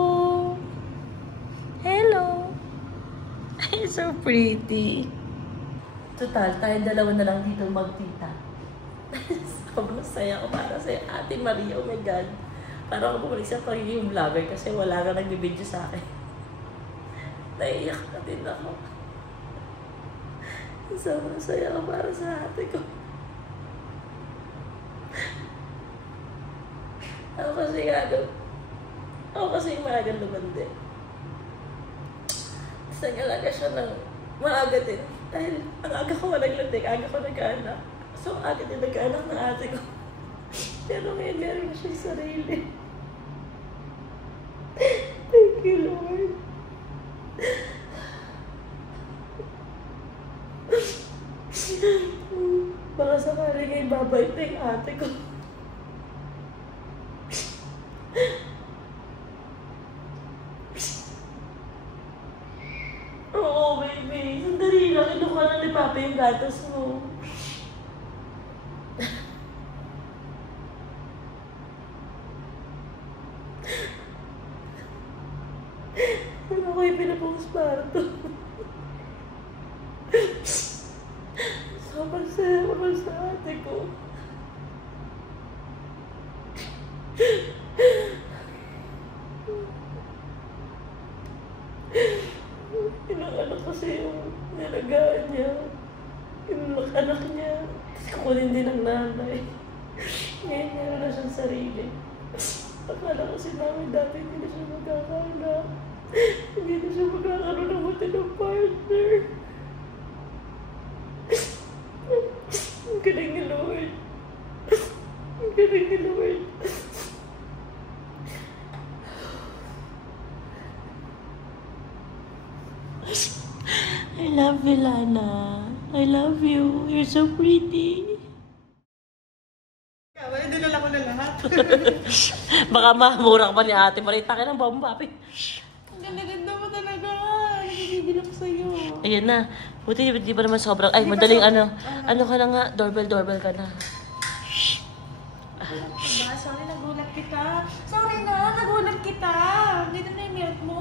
So pretty. Total, tayo dalawa na lang dito magtita. Sobrang saya ko para sa Ate Maria. Oh my God. Parang ako bumalik sa pagiging vlogger kasi wala ka nagbibideo sa akin. Naiyak na din ako. Sobrang saya ko para sa ate ko. Ako kasi maagang lumandi. Tapos nag-alaga siya ng maaga din. Dahil ang aga ko naglandig, aga ko nag-anak. So aga din nag-anak ng ate ko. Pero ngayon meron na siyang sarili. Thank you, Lord. Baka sakali ngayon babait na yung ate ko. Oo, baby. Sandali lang. Kinuha na ni Papa yung gatas mo. Ano ko yung pinapang-sparto? Sobrang saya ko sa ate ko. Ilang kasi yung nilagaan niya. Ilang anak niya. Kasi kukunin din ng nanay. Ngayon meron na siyang sarili. Akala kasi namin dati hindi na siya magkakaanak. Hindi na siya magkakaroon ng matinong partner. Ang galing ni Lord. Ang galing ni Lord. I love you, Lana. I love you. You're so pretty. Wala, dinala ko na lahat. Baka mamura ka pa ni ate. Marita ka ng bambapi. Ang ganda-ganda mo talaga. Nagigigil ako sa'yo. Ayan na. Buti di ba naman sobrang... Ay, madaling ano. Ano ka na nga? Doorbell ka na. Sorry, nagulat kita. Sorry na, nagulat kita. Dito na yung milk mo.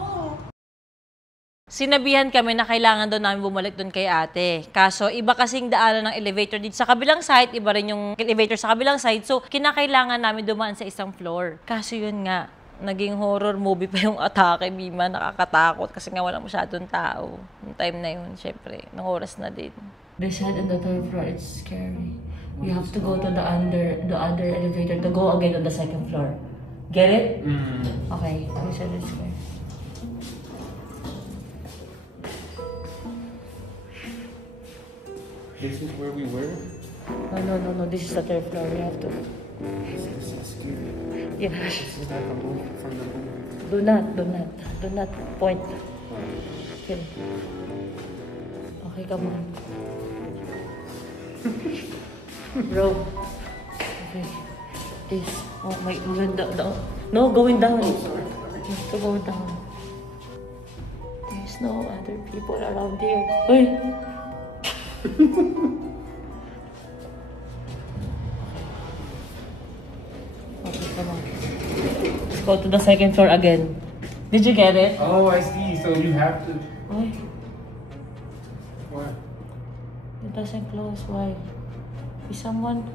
Sinabihan kami na kailangan daw namin bumalik doon kay ate. Kaso, iba kasing daanan ng elevator dito sa kabilang side, iba rin yung elevator sa kabilang side. So, kinakailangan namin dumaan sa isang floor. Kaso yun nga, naging horror movie pa yung atake, Bima. Nakakatakot kasi nga wala masyadong tao. Yung time na yun, syempre, ng oras na din. They said on the third floor, it's scary. We have to go to the other elevator to go again on the second floor. Get it? Okay, we said it's scary. This is where we were? No. This is the third floor. We have to. This is scary. Yeah. This is like a move from the movie. Do not point. Okay. Okay, come on. Bro. Okay. This. Oh my, down. No, going down. You have to go down. There's no other people around here. Uy! Okay, come on. Let's go to the second floor again. Did you get it? Oh, I see. So you have to... Why? What? It doesn't close. Why? Is someone...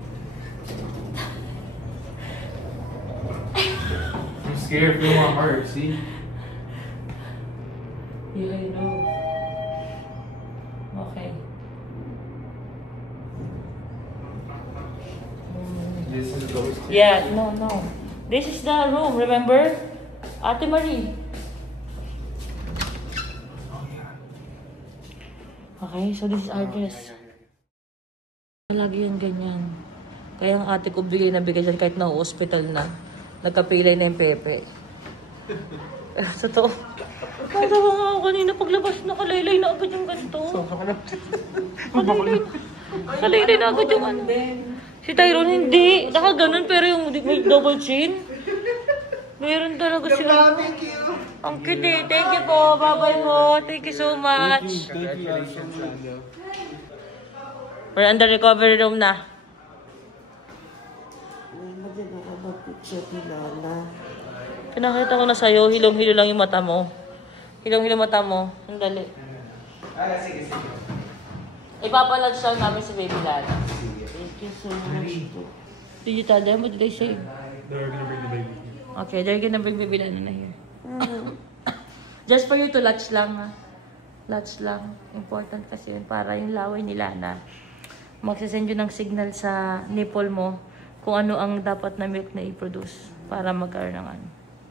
I'm scared. Feel my heart, see? Yeah, I know. Okay. This is ghost. Yeah, no. This is the room, remember? Ate Marie. Okay, so this is our dress. Lagi yan ganyan. Kaya ang ate ko bigay na bigay dyan kahit na-hospital na. Nagkapilay na yung pepe. Totoo. Kaya ba nga ako kanina paglabas nakalaylay na agad yung ganito. Kalaylay na agad yung ano. Si Tyrone hindi. Nakaganon pero yung may double chin. Meron talaga sila. Thank you. Ang cute eh. Thank you po. Bye-bye po. Thank you so much. Congratulations, Lando. We're on the recovery room na. Maganda ka ba picture ni Lala? Pinakita ko na sa'yo. Hilong-hilo lang yung mata mo. Hilong-hilo mata mo. Sandali. Sige. Ipapalunch lang namin si Baby Lana. Thank you so much po. Did you tell them? What did they say? They're gonna bring the baby. Okay, they're gonna bring Baby Lana na here. Just for you to latch lang, ha? Latch lang. Important kasi yun para yung laway ni Lana. Magsasend yun ng signal sa nipple mo kung ano ang dapat na milk na i-produce para magkaroon ng ano.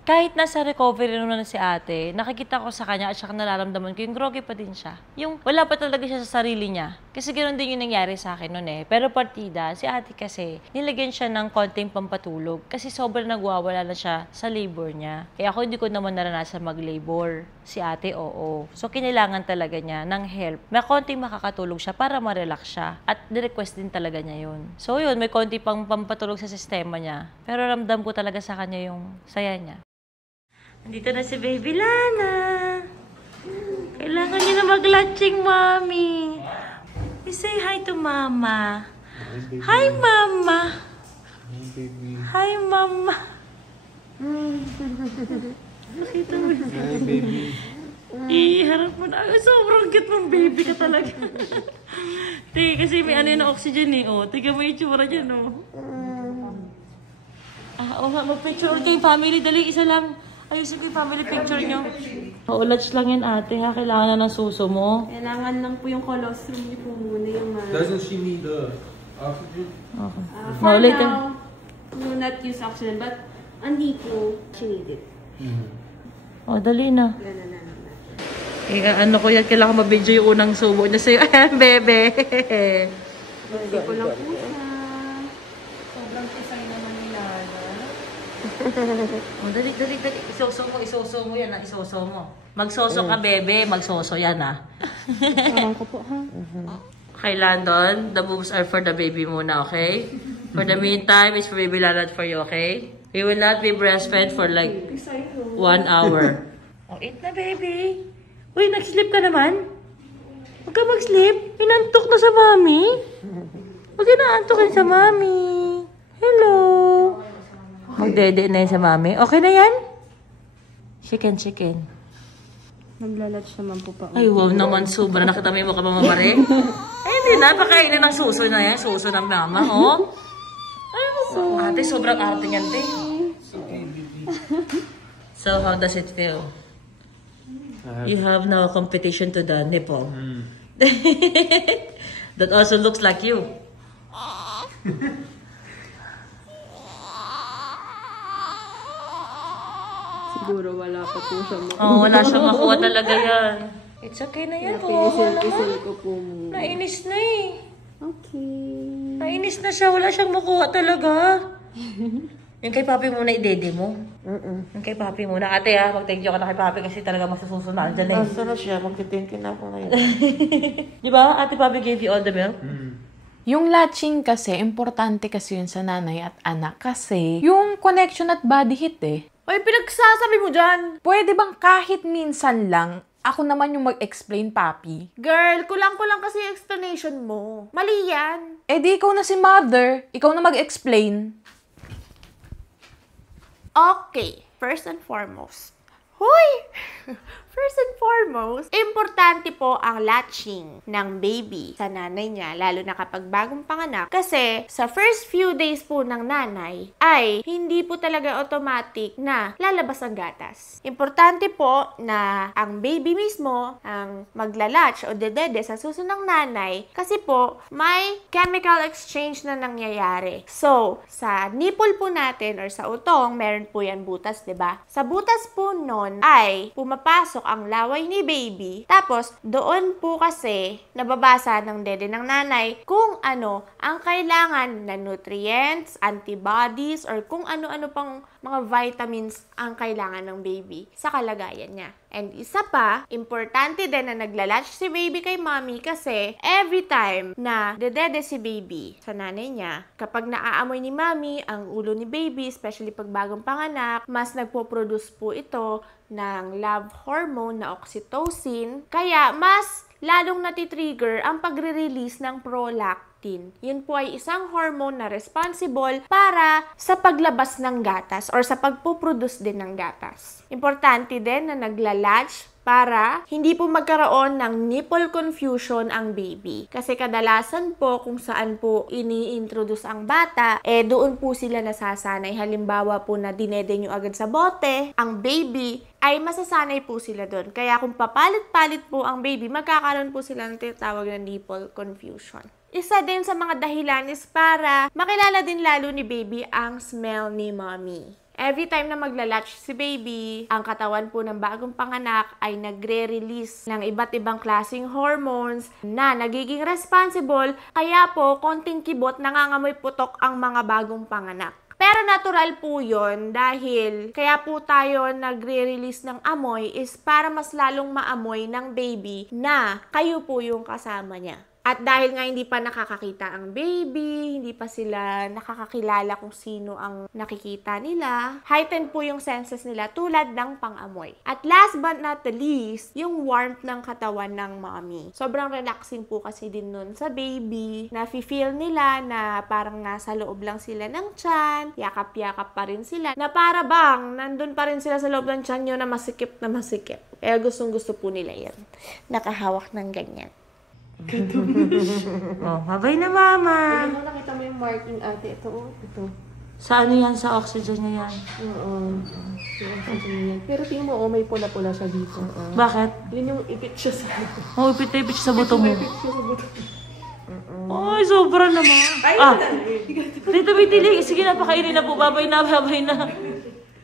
Kahit nasa recovery naman na si ate, nakikita ko sa kanya at saka nararamdaman ko yung groggy pa din siya. Yung wala pa talaga siya sa sarili niya. Kasi ganoon din yung nangyari sa akin noon eh. Pero partida, si ate kasi, nilagyan siya ng konting pampatulog. Kasi sobrang nagwawala na siya sa labor niya. Eh ako hindi ko naman naranasan mag-labor. Si ate, oo. So kinailangan talaga niya ng help. May konting makakatulog siya para ma-relax siya. At nirequest din talaga niya yun. So yun, may konting pang pampatulog sa sistema niya. Pero ramdam ko talaga sa kanya yung saya niya. Nandito na si Baby Lana. Kailangan niya na mag-latching, Mommy. You say hi to Mama. Hi, Mama. Hi, Mama. Nakita mo yun. Hi, baby. Iharap mo na. Sobrang cute mong baby ka talaga. Te, kasi may ano yun na oxygen eh. O, tiga mo yung tsura dyan, o. Mag-picture kayong family. Dali, isa lang. Ayusin ko yung family picture nyo. Latch lang yan ate ha. Kailangan na ng suso mo. Kailangan lang po yung colostrum niyo po muna yung Doesn't she need the oxygen? Okay. for now, do not use oxygen, but hindi po she need it. O, dali na. Ano ko yan, kailangan mabidyo yung unang subo niya sa'yo. Bebe! Hindi ko lang po siya. Sobrang tisay naman ni Lana. O, dali. Isoso mo yan, ha? Isoso mo. Magsoso ka, bebe. Magsoso yan, ha? Parang ko po, ha? Okay, Landon, the boobs are for the baby muna, okay? For the meantime, it's for baby Lana at for you, okay? We will not be breastfed for like 1 hour. Oh, eat na, baby. Uy, nag-sleep ka naman? Huwag ka mag-sleep. Inantok na sa mami. Huwag ka naantokin sa mami. Hello. Magdede na yun sa mami. Okay na yan? Chicken. Naglalatch naman po pa. Ay, wow naman. Sobra. Nakita mo yung mukha mamamari? Ay, hindi na. Pakainin ng suso na yan. Suso ng mama, oh. Ay, ate, sobrang arte niyan, te. So, how does it feel? You have now a competition to the nipple. That also looks like you. Siguro wala pa po siya makuha. Oh, wala siyang makuha talaga yan. It's okay na yan, oh. Napisil ko po muna. Nainis na eh. Okay. Nainis na siya. Wala siyang makuha talaga. Yung kay papi muna idede mo. Yung kay papi muna. Ate ha, mag-thank you ka na kay papi kasi talaga masususunod dyan eh. Basta na siya, mag-thank you na ako ngayon. Di ba? Ate papi gave you all the milk? Yung latching kasi, importante kasi yun sa nanay at anak kasi yung connection at body heat eh. Ay, pinagsasabi mo dyan. Pwede bang kahit minsan lang, ako naman yung mag-explain, papi? Girl, kulang-kulang kasi yung explanation mo. Mali yan. Eh di ikaw na si mother, ikaw na mag-explain. Okay, first and foremost. Hoy! First and foremost, importante po ang latching ng baby sa nanay niya, lalo na kapag bagong panganak. Kasi sa first few days po ng nanay ay hindi po talaga automatic na lalabas ang gatas. Importante po na ang baby mismo ang maglalatch o dedede sa suso ng nanay kasi po may chemical exchange na nangyayari. So, sa nipple po natin or sa utong, meron po yan butas, 'di ba? Sa butas po nun ay pumapasok ang laway ni baby. Tapos, doon po kasi nababasa ng dede ng nanay kung ano ang kailangan na nutrients, antibodies, or kung ano-ano pang mga vitamins ang kailangan ng baby sa kalagayan niya. And isa pa, importante din na naglalatch si baby kay mommy kasi every time na dedede si baby sa nanay niya, kapag naaamoy ni mommy ang ulo ni baby, especially pag bagong panganak, mas nagpo-produce po ito ng love hormone na oxytocin, kaya mas lalong natitrigger ang pagre-release ng prolactin. Yun po ay isang hormone na responsible para sa paglabas ng gatas or sa pagpuproduce din ng gatas. Importante din na naglalatch para hindi po magkaroon ng nipple confusion ang baby. Kasi kadalasan po kung saan po ini-introduce ang bata, doon po sila nasasanay. Halimbawa po na dinede nyo agad sa bote, ang baby, ay masasanay po sila doon. Kaya kung papalit-palit po ang baby, magkakaroon po sila ng tinatawag na nipple confusion. Isa din sa mga dahilan is para makilala din lalo ni baby ang smell ni mommy. Every time na maglalatch si baby, ang katawan po ng bagong panganak ay nagre-release ng iba't ibang klaseng hormones na nagiging responsible, kaya po konting kibot nangangamoy putok ang mga bagong panganak. Pero natural po yun dahil kaya po tayo nagre-release ng amoy is para mas lalong maamoy ng baby na kayo po yung kasama niya. At dahil nga hindi pa nakakakita ang baby, hindi pa sila nakakakilala kung sino ang nakikita nila, heightened po yung senses nila tulad ng pang-amoy. At last but not the least, yung warmth ng katawan ng mommy. Sobrang relaxing po kasi din nun sa baby, na feel nila na parang nasa loob lang sila ng tiyan, yakap-yakap pa rin sila, na para bang nandun pa rin sila sa loob ng tiyan nyo na masikip na masikip. Kaya gustong-gusto po nila yan. Nakahawak ng ganyan. Oh, babay na mama. Ay, nakita mo yung marking ate. Ito, ito. Sa ano yan? Sa oxygen niya yan? Oo. Yung oxygen niya. Pero tingin mo, may pula-pula siya dito. Bakit? Yun yung ipit siya sa buto. Oh, ipit siya sa buto mo. Ipit siya sa buto. Ay, sobra naman. Dito, Bitili. Sige na, pakainin na po. Babay na.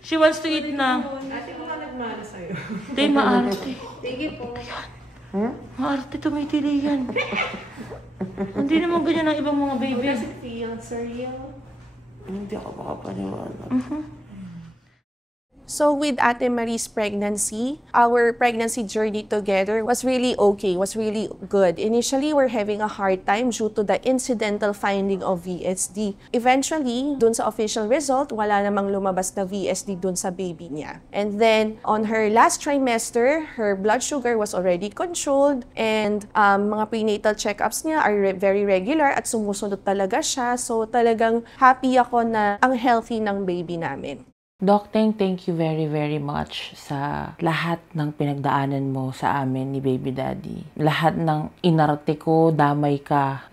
She wants to eat na. Ate, baka nagmana sa'yo. Hindi, maarte. Sige po. Maarte tumitili yan. Hindi naman ganyan ang ibang mga baby. Does it feel surreal? Hindi ako makapaniwala. So with Ate Marie's pregnancy, our pregnancy journey together was really okay, was really good. Initially, we're having a hard time due to the incidental finding of VSD. Eventually, dun sa official result, wala namang lumabas na VSD dun sa baby niya. And then, on her last trimester, her blood sugar was already controlled and mga prenatal checkups niya are very regular at sumusunod talaga siya. So talagang happy ako na ang healthy ng baby namin. Doc Teng, thank you very, very much sa lahat ng pinagdaanan mo sa amin ni Baby Daddy. Lahat ng inarte ko, damay ka.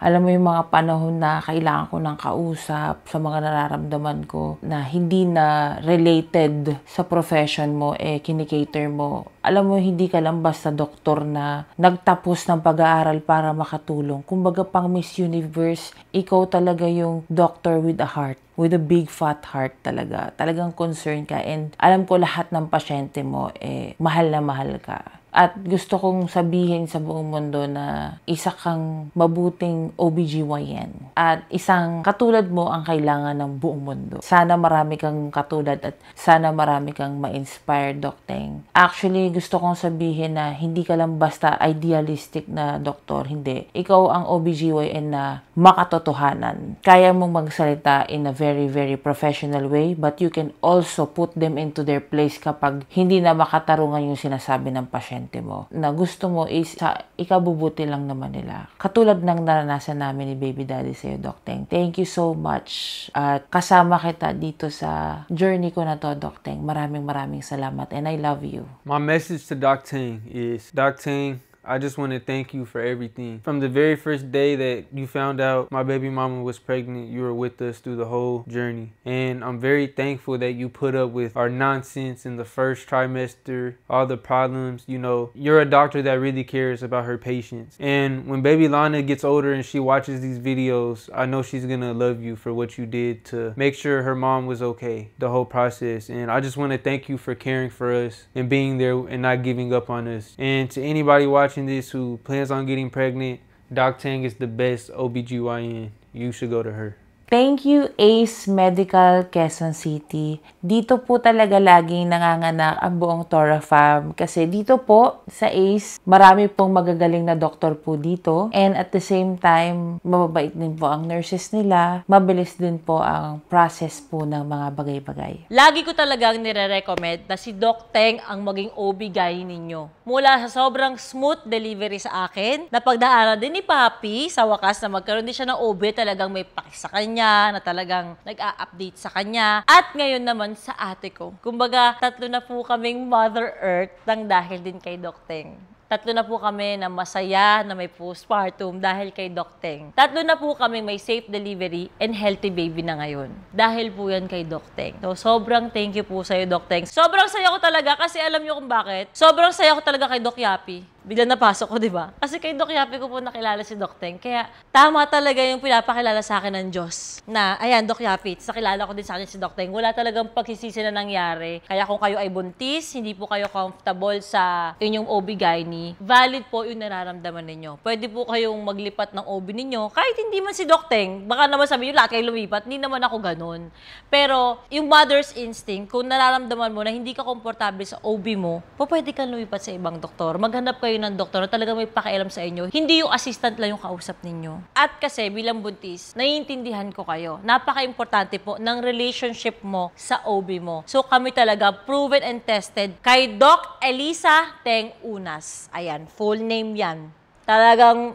Alam mo yung mga panahon na kailangan ko ng kausap sa mga nararamdaman ko na hindi na related sa profession mo, kinikater mo. Alam mo, hindi ka lang basta doktor na nagtapos ng pag-aaral para makatulong. Kumbaga pang Miss Universe, ikaw talaga yung doctor with a heart. With a big fat heart talaga. Talagang concern ka. And alam ko lahat ng pasyente mo, mahal na mahal ka. At gusto kong sabihin sa buong mundo na isa kang mabuting OBGYN. At isang katulad mo ang kailangan ng buong mundo. Sana marami kang katulad at sana marami kang ma-inspire, Doc Teng. Actually, gusto kong sabihin na hindi ka lang basta idealistic na doktor. Hindi. Ikaw ang OBGYN na makatotohanan. Kaya mong magsalita in a very, very professional way, but you can also put them into their place kapag hindi na makatarungan yung sinasabi ng pasyente mo, na gusto mo is sa ikabubuti lang naman nila. Katulad ng naranasan namin ni Baby Daddy sa'yo, Doc Teng. Thank you so much. At kasama kita dito sa journey ko na to, Doc Teng. Maraming salamat and I love you. My message to Doc Teng is, Doc Teng, I just want to thank you for everything. From the very first day that you found out my baby mama was pregnant, you were with us through the whole journey. And I'm very thankful that you put up with our nonsense in the first trimester, all the problems. You know, you're a doctor that really cares about her patients. And when baby Lana gets older and she watches these videos, I know she's gonna love you for what you did to make sure her mom was okay, the whole process. And I just want to thank you for caring for us and being there and not giving up on us. And to anybody watching this who plans on getting pregnant, Doc Teng is the best OBGYN. You should go to her. Thank you, Ace Medical Quezon City. Dito po talaga laging nanganganak ang buong Tora Fam. Kasi dito po sa Ace, marami pong magagaling na doktor po dito. And at the same time, mababait din po ang nurses nila. Mabilis din po ang process po ng mga bagay-bagay. Lagi ko talagang nire-recommend na si Doc Teng ang maging OB-GYN ninyo. Mula sa sobrang smooth delivery sa akin, na pagdaanan din ni Papi, sa wakas na magkaroon din siya ng OB, talagang may paki sa kanya, na talagang nag-a-update sa kanya. At ngayon naman sa ate ko. Kumbaga, tatlo na po kaming Mother Earth nang dahil din kay Doc Teng. Tatlo na po kami na masaya, na may postpartum dahil kay Doc Teng. Tatlo na po kami may safe delivery and healthy baby na ngayon. Dahil po yan kay Doc Teng. So, sobrang thank you po sa'yo, Doc Teng. Sobrang saya ko talaga kasi alam niyo kung bakit. Sobrang saya ko talaga kay Doc Yapi. Bigla napasok ko, di ba? Kasi kay Doc Yapi ko po nakilala si Doc Teng. Kaya tama talaga yung pinapakilala sa akin ng Diyos. Na, ayan, Doc Yapi, nakilala ko din sa akin si Doc Teng. Wala talagang pagsisisi na nangyari. Kaya kung kayo ay buntis, hindi po kayo comfortable sa inyong OB-GYN, valid po yung nararamdaman ninyo. Pwede po kayong maglipat ng OB ninyo. Kahit hindi man si Doc Teng, baka naman sabi nyo, lahat kayo lumipat. Hindi naman ako ganun. Pero, yung mother's instinct, kung nararamdaman mo na hindi ka komportable sa OB mo, pwede kang lumipat sa ibang doktor. Maghanap kayo ng doktor na talaga may pakialam sa inyo. Hindi yung assistant lang yung kausap ninyo. At kasi bilang buntis, naiintindihan ko kayo. Napaka-importante po ng relationship mo sa OB mo. So kami talaga proven and tested kay Doc Elisa Teng Unas. Ayan, full name yan. Talagang,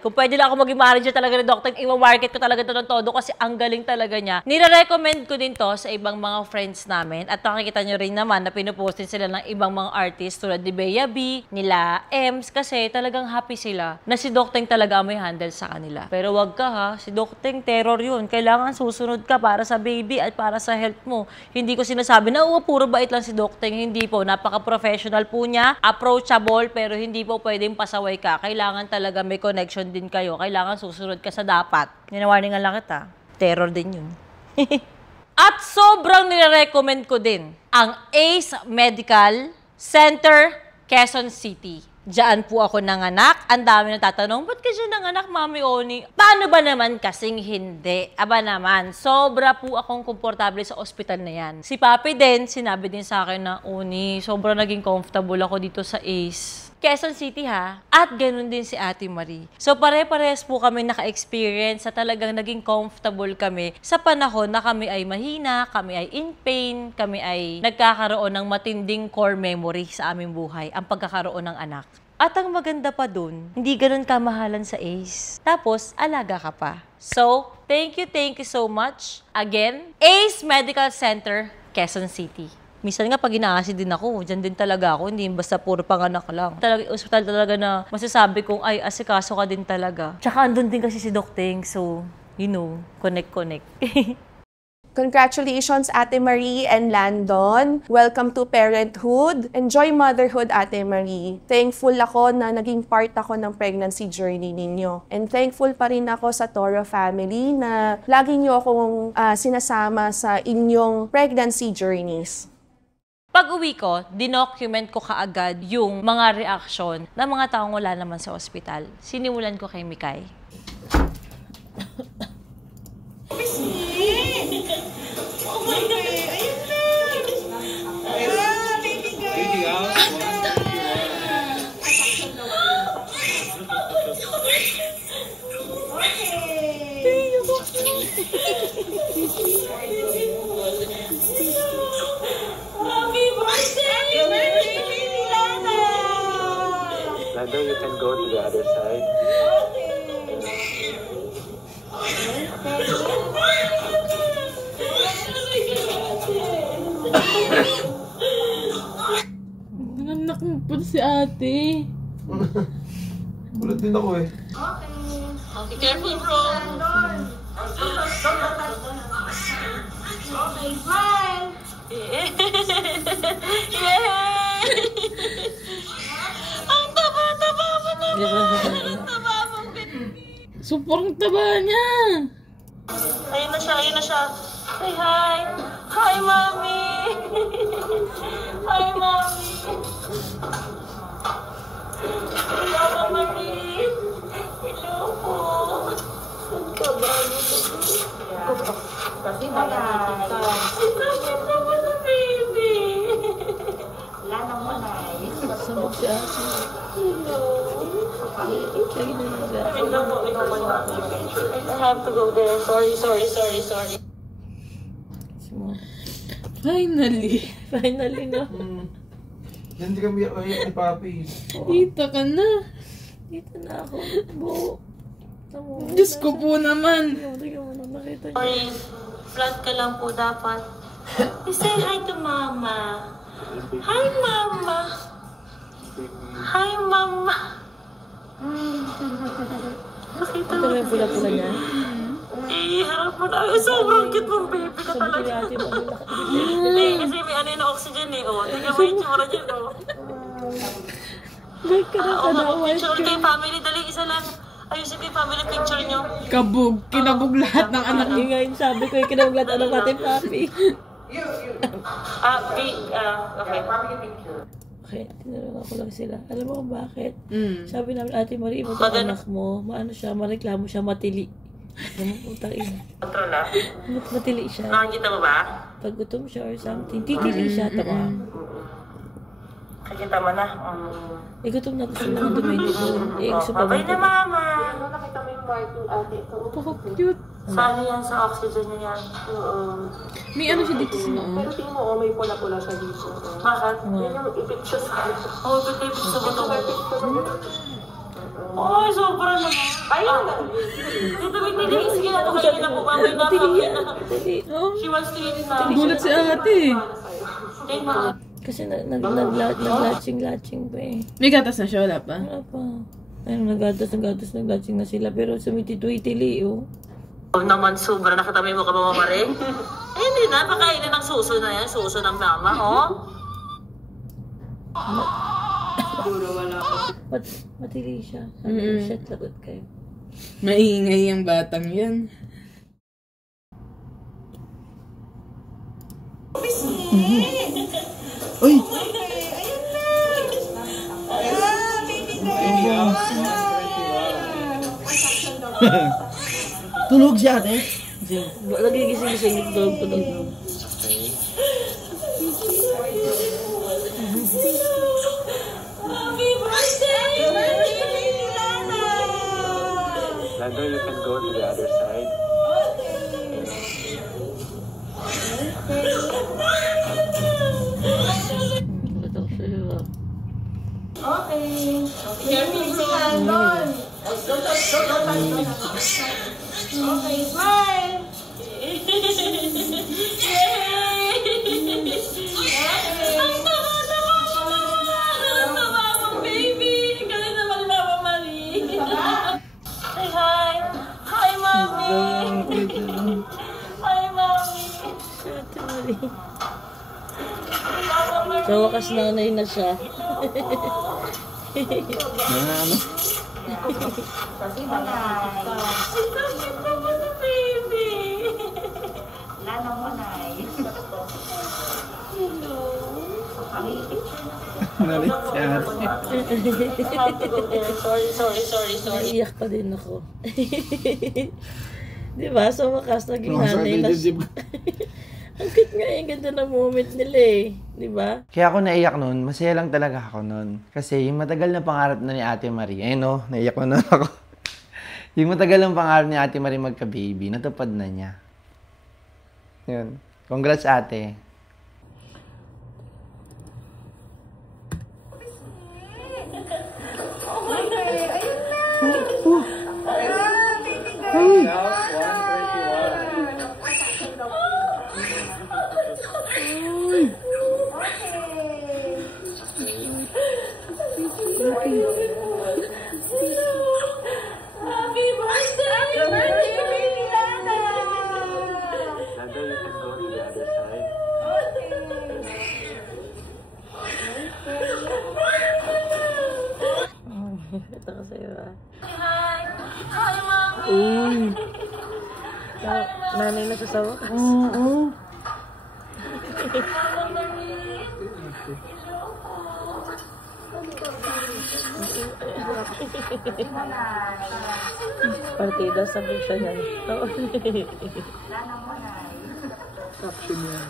kung pwede lang ako maging manager talaga ni Doc Teng, i-market ko talaga ito ng todo kasi ang galing talaga niya. Nire-recommend ko din to sa ibang mga friends namin at nakikita nyo rin naman na pinupost din sila ng ibang mga artists tulad ni Bea B, nila Ems, kasi talagang happy sila na si Doc Teng talaga may handle sa kanila. Pero wag ka ha, si Doc Teng terror yun. Kailangan susunod ka para sa baby at para sa health mo. Hindi ko sinasabi na puro bait lang si Doc Teng. Hindi po, napaka-professional po niya, approachable, pero hindi po pwedeng pasaway ka. Kailangan talaga may connection din kayo. Kailangan susunod ka sa dapat. Ninawarningan lang kita. Terror din yun. At sobrang nire-recommend ko din ang ACE Medical Center, Quezon City. Diyan po ako nanganak. Ang dami natatanong, ba't ka dyan nanganak, Mami Oni? Paano ba naman kasing hindi? Aba naman, sobra po akong komportable sa ospital na yan. Si Papi din, sinabi din sa akin na, Oni, sobra naging comfortable ako dito sa ACE. Quezon City ha, at ganun din si Ate Marie. So pare-parehas po kami naka-experience sa talagang naging comfortable kami sa panahon na kami ay mahina, kami ay in pain, kami ay nagkakaroon ng matinding core memory sa aming buhay, ang pagkakaroon ng anak. At ang maganda pa dun, hindi ganun kamahalan sa ACE. Tapos, alaga ka pa. So, thank you so much. Again, ACE Medical Center, Quezon City. Minsan nga, pag inaasi din ako, dyan din talaga ako, hindi basta puro panganak lang. Talaga, hospital talaga na masasabi kong, ay, asikaso ka din talaga. Tsaka andun din kasi si Doc Teng, so, you know, connect. Congratulations, Ate Marie and Landon. Welcome to parenthood. Enjoy motherhood, Ate Marie. Thankful ako na naging part ako ng pregnancy journey ninyo. And thankful pa rin ako sa Toro family na lagi niyo akong sinasama sa inyong pregnancy journeys. Pag-uwi ko, dinocument ko kaagad yung mga reaksyon ng mga taong wala naman sa ospital. Sinimulan ko kay Mikay. Oh my God! Ayun na! Baby girl! Baby girl! Happy birthday! Lando, you can go to the other side. Nanganak mo pa si ate. Gulat din ako eh. Be careful, bro! Okay, smile! Ang taba-taba mo naman! Ang taba mo, Sobrang taba niya. Ayun na siya. Say hi! Hi, Mommy! Hi, Mommy! Mama Marie! Choco! Ang taba mo naman. Kasi malaking ka. Sinabot naman na baby! Wala nang manay. Sabog si ate. I have to go there. Sorry. Finally na. Hindi kami ni Papi. Dito ka na. Dito na ako. Bo. Diyos ko po naman. Sorry. Flat ka lang po dapat. Say hi to Mama. Hi, Mama. Hi, Mama. Nakita mo. Ito yung pula-pula niya. Harap mo na. Sobrang cute mong baby ka talaga. Kasi may ano yung oxygen eh. Tingnan mo yung tsura dyan. Picture kay family. Dali, isa lang. Ayusin ko yung family picture nyo. Kabog. Kinabog lahat ng anak niya. Ngayon sabi ko yung kinabog lahat ng ating papi. Okay, family picture. Okay, tinanong ako lang sila. Alam mo kung bakit? Sabi namin, Ate Marie, mo itong anak mo, maano siya, mareklamo siya, matili. Kontrol na? Matili siya. Nakakita mo ba? Pag gutom siya or something, titili siya, tama. Nakikita mo na? Gutom na gusto lang dumayo doon. Gusto pa ba? Babay na, Mama! Nakita mo yung white yung ate ko. Cute. Saan yan sa oxygen niya yan? May ano siya dito sa noo. Pero tingin mo, may pula-pula siya dito. Bakit? Yan yung ipicture sa akin. Ipicture sa buto mo. Ay, sobra naman. Ayun na. Dito, may sige na ito kayo na po. Babay na. She wants to eat na. Gulat si ate. Kasi nag-latching pa eh. May gatas na siya, wala pa? Wala pa. Ayun, nag-latching na sila. Pero sumiti-tuitili, Naman sobra, nakita mo yung mukha mo, Mare? Hindi na, pakainin ng suso na yan. Suso ng mama, Matili siya. Shit, lagot kayo. Maingay yung batang yan. Uy! Tulog si ate? Nagigising-gising, tulog. Happy birthday, Baby Lana! Lando, you can go to the other side. Okay. Careful, Landon. Okay, smile. Ang tama mo, baby. Galing naman ni Mama Marie. Say hi. Hi, Mommy. Hi, Mommy. Sa wakas nanay na siya. Ano? Sabi ba na? Baby. Lana mo na hello. Nalit si ate. Sorry. Naiiyak pa din ako. Di ba? Sa wakas naging nanay na siya. Ang cute nga yung ganda ng moment nila eh. Di ba? Kaya ako naiyak nun, masaya lang talaga ako nun. Kasi yung matagal na pangarap na ni Ate Marie, no, naiyak na ako. Yung matagal na pangarap ni Ate Marie magka-baby, natupad na niya. Yun. Congrats, ate. Happy birthday, Baby Lana! Lando, you can go to the other side. Ito ka sa'yo ah. Hi! Hi, Mommy! Uy! Nanay na siya sa wakas. Partida sa siya niya. Action yan.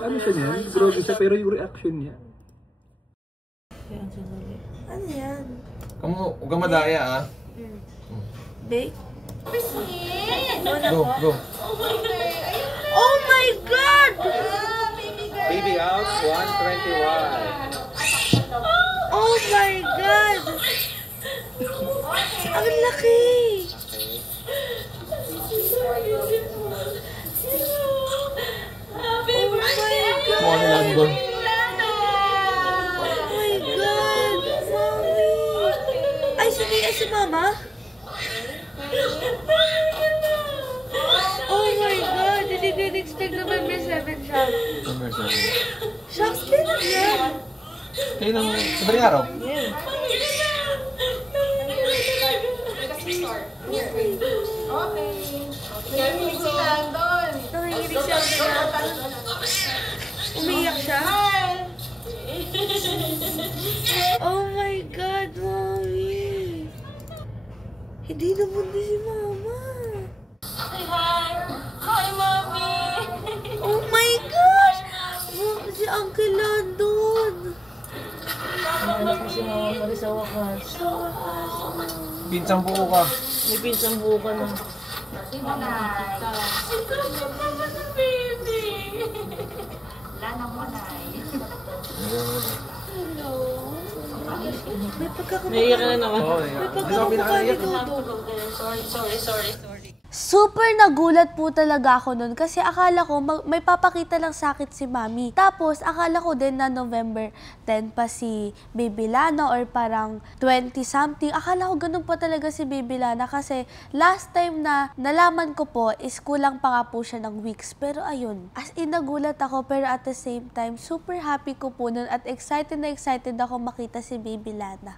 Ano siya niya? Grabe siya pero yung reaction niya. Ano yan? Huwag kang madaya, ah. Bake? Go. Oh my God! Baby house 121. Oh my God! Ang laki! Happy birthday! Mukha ni Landon. Oh my God! Mommy! Ay, si Mama? Oh my God! Hindi ko in-expect na may 7 siya. Shucks, kailan yan? Kailan sa baling araw? Nanginginig siya. Umiyak siya? Oh my God, Mommy! Hindi naman din si Mama. Say hi! Hi, Mommy! Oh my gosh! Si Uncle Landon! Nanay ko si Mama Marie sa wakas. Sa wakas, Mama. Pinsang buo ka. May pinsang buo ka na. Baby! Hello? May pagkakamukha. Naiiyak ka na naman. May pagkakamukha ni Dodo. Sorry. Super nagulat po talaga ako nun kasi akala ko may papakita lang sa akin si Mami. Tapos akala ko din na November 10 pa si Baby Lana or parang 20-something. Akala ko ganun pa talaga si Baby Lana kasi last time na nalaman ko po is kulang pa nga po siya ng weeks. Pero ayun, as in nagulat ako pero at the same time super happy ko po nun at excited na excited ako makita si Baby Lana.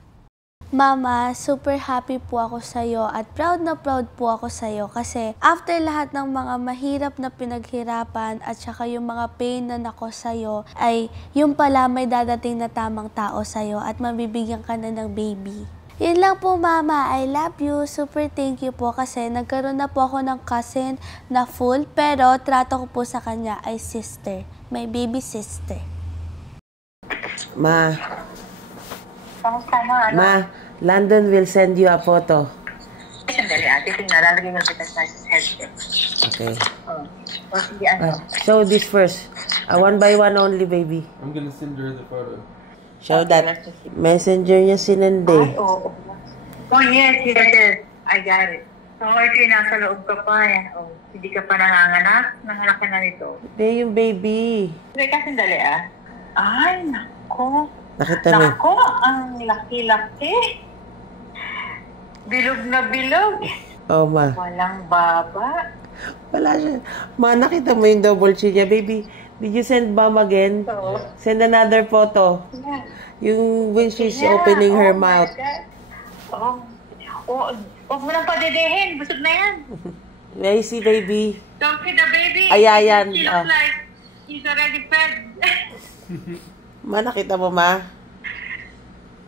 Mama, super happy po ako sa'yo at proud na proud po ako sa'yo kasi after lahat ng mga mahirap na pinaghirapan at saka yung mga pain na nako sa'yo ay yung pala may dadating na tamang tao sa'yo at mabibigyan ka na ng baby. Yun lang po, Mama. I love you. Super thank you po kasi nagkaroon na po ako ng cousin na full pero trato ko po sa kanya ay sister. My baby sister. Ma. Kamusta na? Ma, London will send you a photo. Sandali, ate. Tingnan, lalagay mo kita sa headset. Okay. O, sige, ano? Show this first. One by one only, baby. I'm gonna send her the photo. Show that. Messenger niya sinende. Oo. Oh, yes, yes. I got it. So, ito yung nasa loob ka pa. Yan. Oh, hindi ka pa nanganganak. Nanganak ka na nito. Hindi, yung baby. Teka, sandali ah. Ay, nako. Nakita mo? Nako, ang laki-laki. Bilog na bilog. Oh, ma. Walang baba. Wala siya. Ma, nakita mo yung double chin niya, baby. Did you send mom again? So, send another photo. Yeah. Yung when she's opening her mouth. Oh. Oh, huwag mo nang padedehin. Busog na yan. I see, baby. Don't feed the baby. Ayan. He looks like he's already fed. Ma, nakita mo, ma?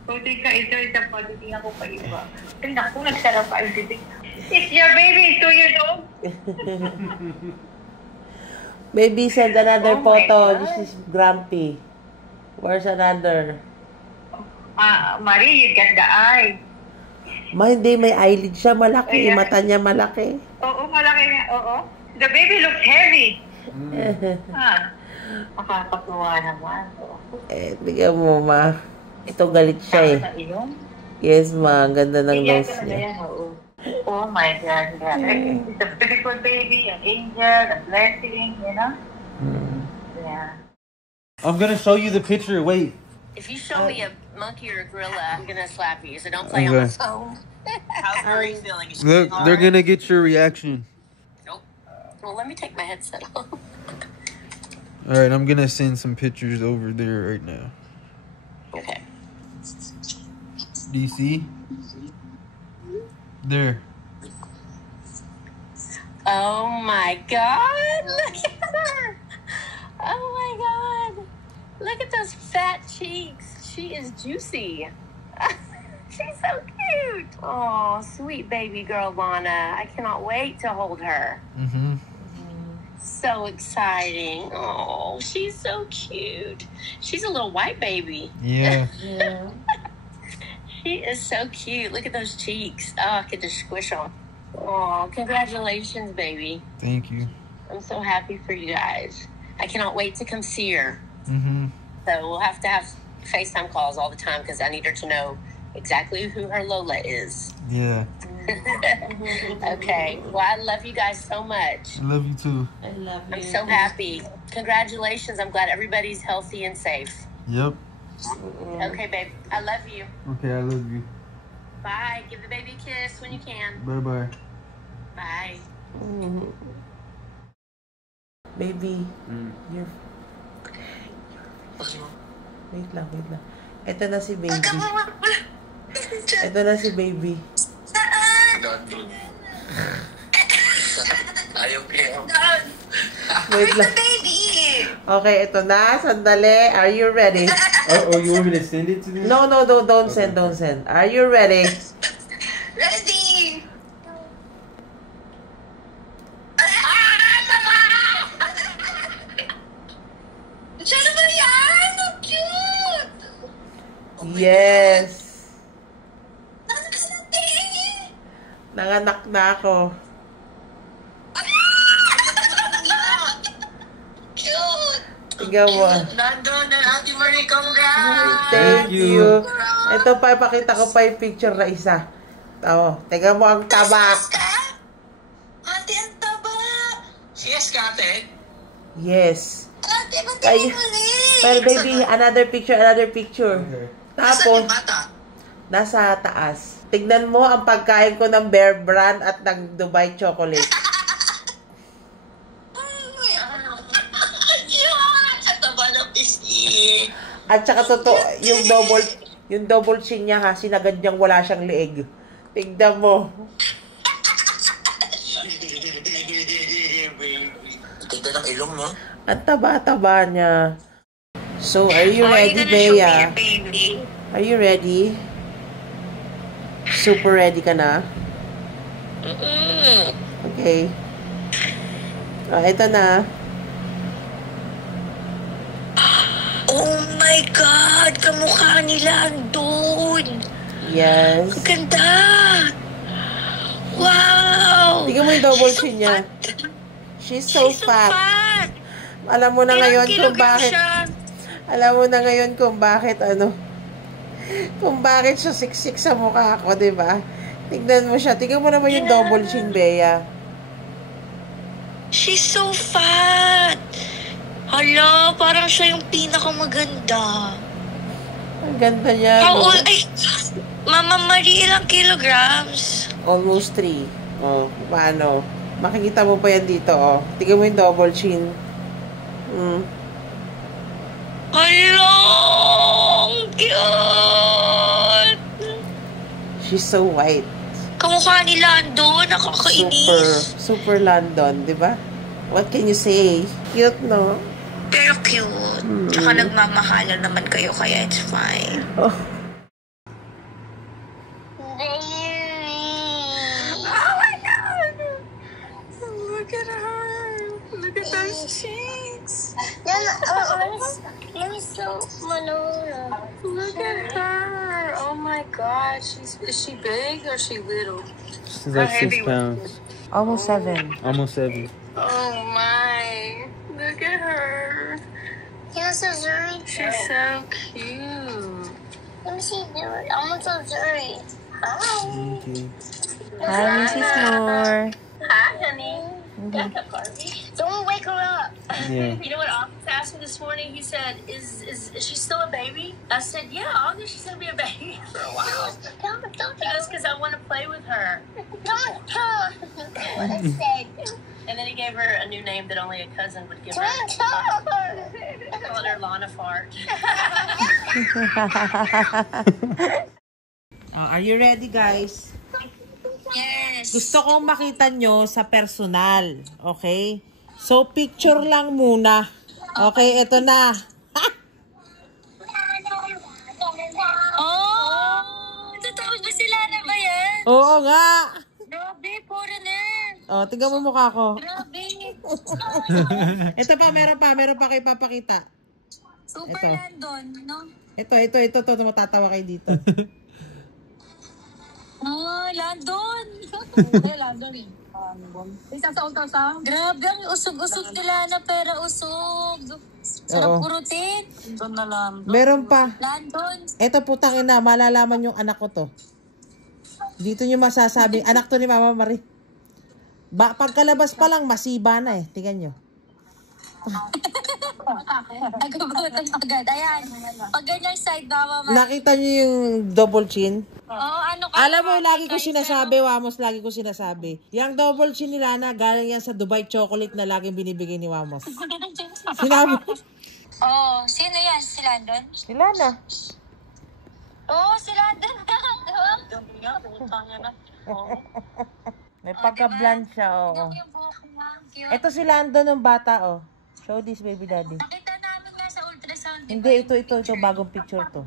Buti ka, ito pa. Titingnan ko pa iba. Tingnan ko, nagsarap pa yung titing. It's your baby, 2 years old. Baby, send another Oh my photo. God. This is grumpy. Where's another? Marie, you got the eye. Ma, hindi. May eyelid siya. Malaki. Ayan. Mata niya malaki. Oo, malaki nga. Oo. The baby looks heavy. Makakatuwa naman. Bigyan mo, ma. Ito, galit siya eh. Sa ilong? Yes, ma. Ang ganda ng nose niya. Oh my God. It's a beautiful baby, an angel, a blessing, you know? Yeah. I'm gonna show you the picture. Wait. If you show me a monkey or a gorilla, I'm gonna slap you. So don't play on my Okay. phone. How's Marie feeling? Is she Look, all they're right? gonna get your reaction. Well, let me take my headset off. All right, I'm gonna send some pictures over there right now. Okay. Do you see? There. Oh my God! Look at her! Oh my God! Look at those fat cheeks. She is juicy. She's so cute. Oh, sweet baby girl Lana. I cannot wait to hold her. Mm-hmm. So exciting. Oh, she's so cute. She's a little white baby. Yeah. She is so cute. Look at those cheeks. Oh, I could just squish them. Oh, congratulations, baby. Thank you. I'm so happy for you guys. I cannot wait to come see her. Mm-hmm. So we'll have to have FaceTime calls all the time because I need her to know exactly who her Lola is. Yeah. Okay. Well, I love you guys so much. I love you too. I love you. I'm so happy. Congratulations. I'm glad everybody's healthy and safe. Yep. Okay, babe. I love you. Okay, I love you. Bye. Give the baby a kiss when you can. Bye-bye. Bye. Baby, you're... Wait lang. Ito na si baby. Ito na si baby. Ayaw ko. Wait lang. Okay, ito na. Sandali. Are you ready? Oh, you want me to send it to them? No, don't send. Are you ready? Ready! Diyan ba yan? So cute! Yes. Nanganak na ako. Cute! Tingnan mo. Nandun na Ate Marie, congrats! Thank you. Ito pa, ipakita ko pa yung picture na isa. Tingnan mo ang tabak. Ate, ang taba! Yes, Kate? Yes. Ate, ba't Ay, pero baby, another picture. Tapos, nasa taas. Tignan mo ang pagkain ko ng Bear Brand at ng Dubai Chocolate. At taba ng pisngi. At saka totoo, yung double, Yung double chin niya ha, sinagad niyang wala siyang leeg. Tignan mo. Tignan ang ilong mo. Ang taba-taba niya. So, are you ready, Bea? Are you ready? Super ready ka na? Okay. Ito na. Oh my God! Kamukha nila doon! Yes. Ang ganda! Wow! Tingnan mo yung double chin niya. She's so fat. Alam mo na ngayon kung bakit. Alam mo na ngayon kung bakit kung bakit siya siksik sa mukha ko, di ba? Tignan mo siya. Tignan mo naman yung double chin, Bea. She's so fat! Hala, parang siya yung pinakamaganda. Ang ganda niya. How old? Ay, Mama Marie, ilang kilograms? Almost 3. Oh, paano? Makikita mo pa yan dito, oh. Tignan mo yung double chin. Hala! Ang cute! She's so white. Kamukha ni Lando, nakakainis. Super London, di ba? What can you say? Cute, no? Pero cute. Tsaka nagmamahalan naman kayo, kaya it's fine. Oh. Oh my God! Look at her. Look at those cheeks. Let me show Manolo. Look at her. Oh my God. Is she big or is she little? She's like 6 pounds. Almost 7. Almost 7. Oh my. Look at her. Yes, Zuri. She's so cute. Let me see Zuri. I'm gonna tell Zuri. Hi. Hi, Mrs. Moore. Hi, honey. Don't wake her up. Yeah. You know what Office asked me this morning? He said, is she still a baby? I said, yeah, August, she's going to be a baby for a while. He goes, because I want to play with her. What I said. And then he gave her a new name that only a cousin would give her. I called her Lana Fart. Are you ready, guys? Yes. Gusto kong makita nyo sa personal. Okay? So, picture lang muna. Okay, ito na. Oh! Totoo ba sila na ba yan? Oo nga. Grabe, foreigner. Oh, tingnan mo mukha ko. Grabe. Ito pa, meron pa kayo papakita. Super Ito. Landon, no? Ito, matatawa kayo dito. Oh, Landon. Landon. Isang sa ultrasound. Grabe, ang usog-usog nila na pera usog. Sarap purutin. Doon na Landon. Meron pa. Landon. Ito putang ina, malalaman yung anak ko to. Dito nyo masasabing, anak to ni Mama Marie. Pagkalabas pa lang, masiba na eh. Tingnan nyo. Nagugutan agad. Ayan. Pag ganyan side na, Mama. Nakita nyo yung double chin? Oo, ano ka? Alam mo, lagi ko sinasabi, Wamos, lagi ko sinasabi. Yung double chin ni Lana, galing yan sa Dubai chocolate na laging binibigay ni Wamos. Sinabi. Oh, sino yan? Si Landon? Si Lana. Oo, si Landon. May pagka-blonde siya, oo. Ito si Landon ng bata, oh. Show this, baby daddy. Nakita namin nga sa ultrasound. Hindi, ito, bagong picture to.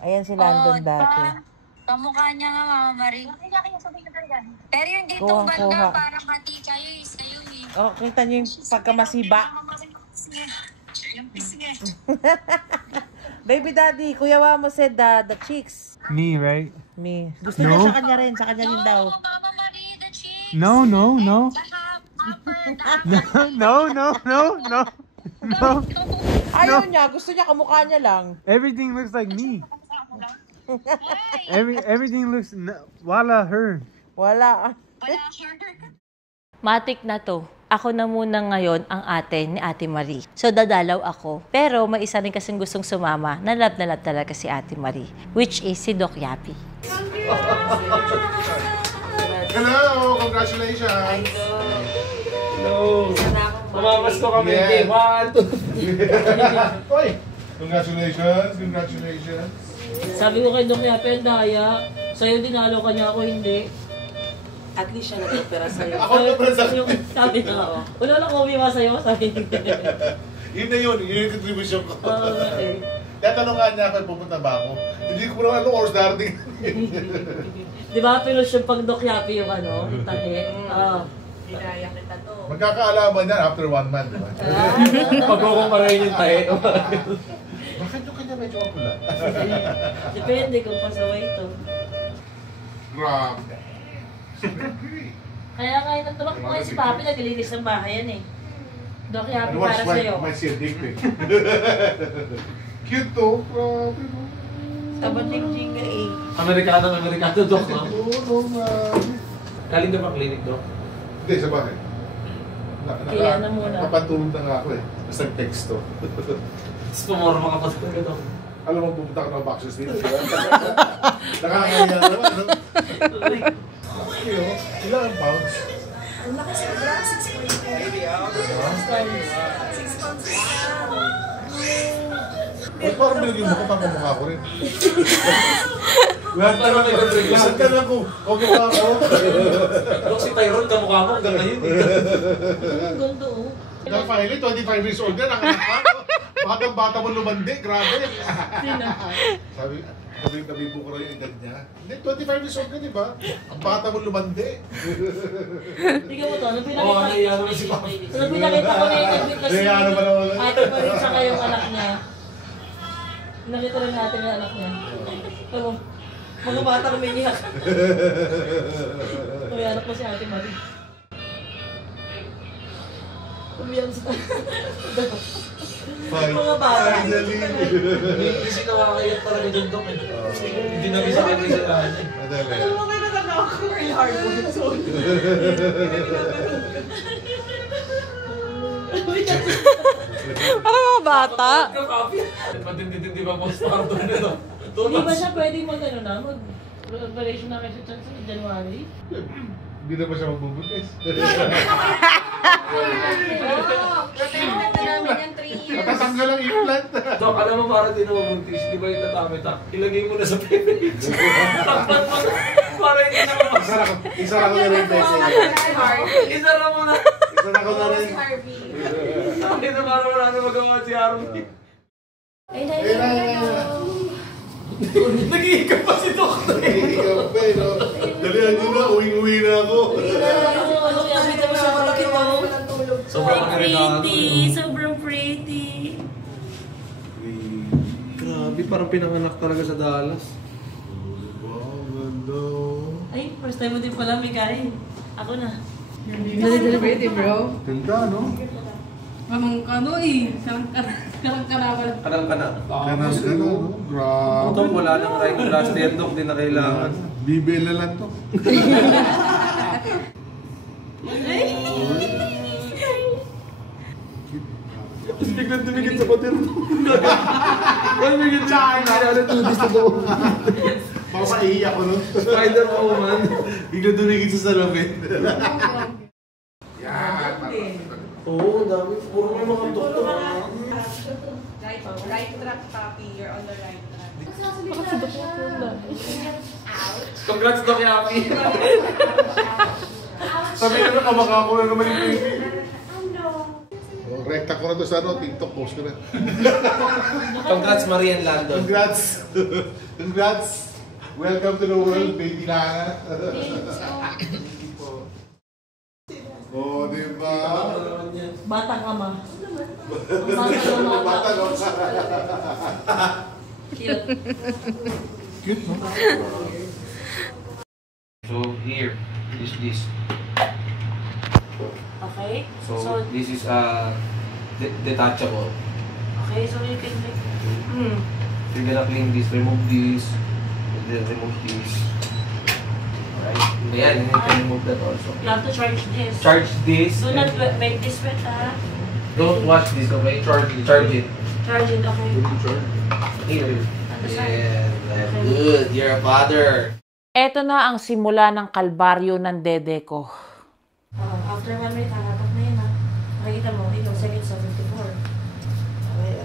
Ayan si Landon dati. Kamukha niya nga, Mama Marie. Pero yung ditong banda, parang hati kayo, sa'yo eh. Oh, kita niyo yung pagkamasiba. Yung pisngi. Baby daddy, Kuya Wamos said the cheeks. Me, right? Me. Gusto niya sa kanya rin din daw. Mama Marie, the cheeks. No. No. Ayaw niya, gusto niya kamukha niya lang. Everything looks like me. Everything looks wala her. Wala. Matik na to. Ako na muna ngayon ang ate ni Ate Marie. So, dadalaw ako. Pero may isa rin kasing gustong sumama na love talaga si Ate Marie, which is si Doc Yapi. Hello! Congratulations! Hello! Mamamas ko kami. Yeah. 1, 2. Hoy! Congratulations, congratulations. Sabi ko kay Doc Yape, daya. Sa'yo dinalo ka niya, ako hindi. At least siya nag-opera sa'yo. Ako nag-opera sa'yo. Sabi na ako. Wala lang kumiwa sa'yo, sabi niya. Yun na yun yung contribution ko. Okay. Kaya tanongan niya ako, pupunta ba ako? Hindi ko naman anong oras darating. Di ba, pilos yung pag Doc Yape yung ano, yung tahi? Dinaya kita to. Magkakaalaman yan after 1 month, di ba? Pagkukumparahin yung tahi. Bakit yung kanya medyo mapula? Depende kung pasaway ito. Grabe. Kaya ngayon natulak ko ngayon si Papi, naglilinis ng bahay yan eh. Doc Yape And watch para sa'yo. my dick pic. Cute to. Grabe no. Tabating-ting nga eh. Amerikano, Doc, no? Oo, grabe. Galing ka pa clinic, Doc? Hindi, sa bahay. Kaya na muna. Napatulog na nga ako eh. Basta text to. Tapos pumorma ka pa sa Doc. Alam mo, pupunta ka ng boxers dito. Nakakaya naman, no? Ilang pounds? Ang laki sobra, 6.4. 6 pounds Ay, parang binigyan mo ko, parang mukha ko rin. Lahat ka lang ko, mukha ko. Doc, si Tyrone, kamukha mo hanggang ngayon. Ang ganda oh. Now finally, 25 years old na, nakanak pa. Batang-bata mo lumandi, grabe. Sabi yung kabibo ko rin yung edad niya. Hindi, 25 years old ka, di ba? Ang bata mo lumandi. Tingnan mo to, nung Oo, naiyan mo si Papa. Nung pinakita ko na yung edit kasi ate pa rin siya kayong anak niya. Nakita rin natin yung anak niya. Pero, mga bata umiiyak. May anak ko si Ate Marie. Umiyak sa mga bata. Hindi sila nakakayak talaga dyan, Doc. Hindi namin sa kanya sila. Alam mo kayo natanda ako, Earl Harbor. Parang mga bata. Matindi-tindi ba post-partum nito? Hindi ba siya pwedeng mag-operation na kayo sa January? Hindi na ba siya magbubuntis? Protected na namin yung 3 years. Matatanggal ang implant. Doc, alam mo para di na mabuntis, di ba yung tatamitak? Ilagay mo na sa pepe. Takpan mo na. Para hindi na mabasa. Isara ko na rin. Isara mo na. Isara ko na rin. Sabi na para wala na magawa si Harvey. Ay, nag-iikap pa si Doc. Nag-iikap pa eh, no? Dalihan nyo na, uwing-uwi na ako. Sobrang pretty. Grabe, parang pinanganak talaga sa Dallas. Wow, ganda. Ay, first time mo din pala may kain. Ako na. Pretty, bro. Ganda, no? Mamang ano eh. Karang-karawan. Kanang-kana. Ganas ka na, no? Grabe. Doc, wala nang right last year, Doc. Di na kailangan. BBL na lang to. Biglang tumigit sa pader. Ay, biglang sa akin. Ano tudis na doon. Baka maiiyak ko, no? Spider-Woman. Biglang tumigit sa salamin. Yan. Oo, ang dami. Puro may mga doktor. Right track, Papi. You're on the right track. Congrats, Doc Yapi. Sabi na na, kamaka ko na naman yung baby. Rekta ko na doon sa TikTok post ko na. Congrats, Marian Landon. Congrats. Congrats. Welcome to the world, baby Lana. Oh, di ba? Batang ama. Batang ama. Cute. Cute, no? So here is this. Okay. So this is detachable. Okay, so you can make... So you're gonna clean this, remove this, and then remove this. Alright. Ayan, you can remove that also. You have to charge this. Charge this. Do not make this wet, ha? Don't wash this, okay? Charge it. Charge it. Charge it, okay. Here. Yeah, good. You're a father. Eto na ang simula ng kalbaryo ng dede ko. After 1 minute, hanatok na yun, ha? Makikita mo, ikaw, second 74. Okay.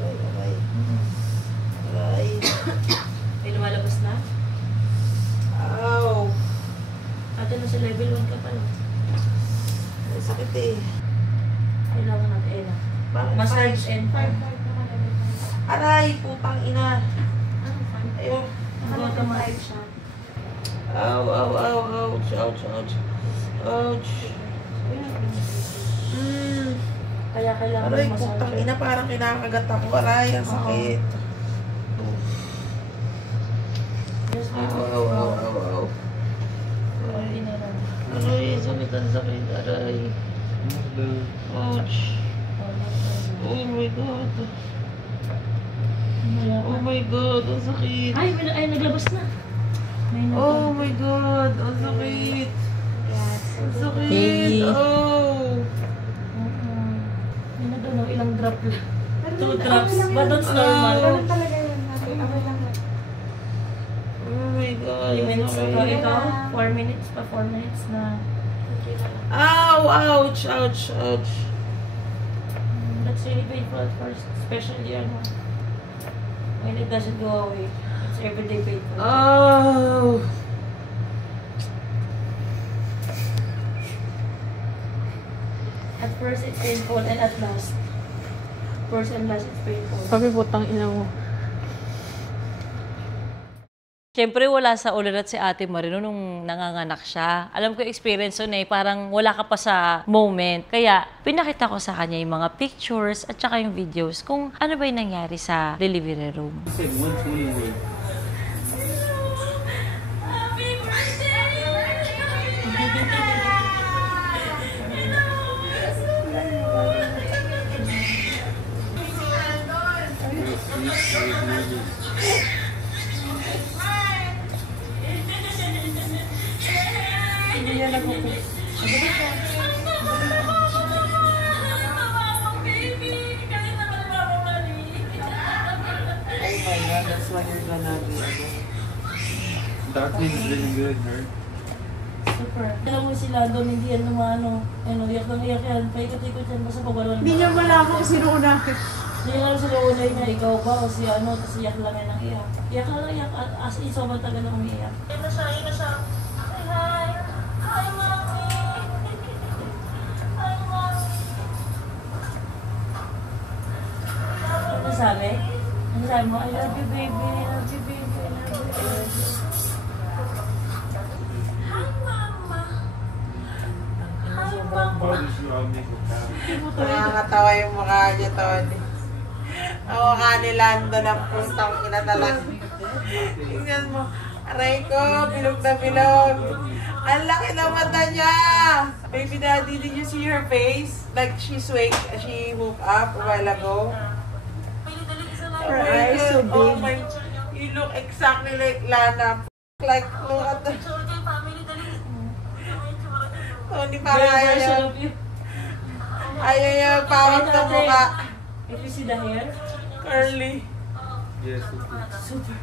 Nasa level 1 ka pa lang. Ay, sakit eh. Kailangan natin. Massage and 5. Aray, putang ina. Ayun. Bottom 5 siya. Ow, ow, ow, ouch, ouch, ouch. Ouch. Kaya kailangan aray, massage. putang ina, parang kinakagat ako. Aray, ang sakit. Ow, ow, ow, ow, ow. Aray, sakit ang sakit. Aray. Ouch. Oh my God. Oh my God, ang sakit. Ay, naglabas na. Oh my God, ang sakit. Yes. Ang sakit. Hey. Oh. Yun na doon, ilang drop lang. 2 drops. But that's normal. Ganun talaga yun. Oh my God. 3 minutes na to. Okay. Ito, 4 minutes pa. 4 minutes na. Ow, ouch, ouch, ouch. That's really painful at first. Especially when it doesn't go away. It's everyday painful. Oh. At first, it's painful, and at last, first and last, it's painful. Sabi po, tang ina mo. Siyempre, wala sa ulirat si Ate Marino nung nanganganak siya. Alam ko yung experience yun parang wala ka pa sa moment. Kaya, pinakita ko sa kanya yung mga pictures at saka yung videos kung ano ba yung nangyari sa delivery room. Hindi niya nag-fix. Oh my God, that's why you're gonna be That feels really good, nerd. Super. Alam mo si Lando, hindi yan lumano. Iyak lang iyak yan. Paikot-ikot yan. Basta pagwala. Hindi niya malaman kung sino una. Hindi nga sila unay niya. Ikaw ba o si tapos iyak lang yan ang iyak. Iyak lang iyak. As in, sobrang tagal na umiiyak. Yan na siya. Say hi. Hi, Mommy. Hi, Mommy. Ano sabi? Ano sabi mo? I love you, baby. I love you, baby. I love you. Nakakatawa yung mukha niya, Tony. Ang mukha ni Lando ng putang ina talaga. Tingnan mo. Aray ko, bilog na bilog. Ang laki ng mata niya. Baby daddy, did you see her face? Like she woke up a while ago. Her eyes so big. Oh my, you look exactly like Lana. Like, look at the... Tony, parang ayaw. Ayaw niya pawag ng mukha. If you see the hair, curly. Yes, super.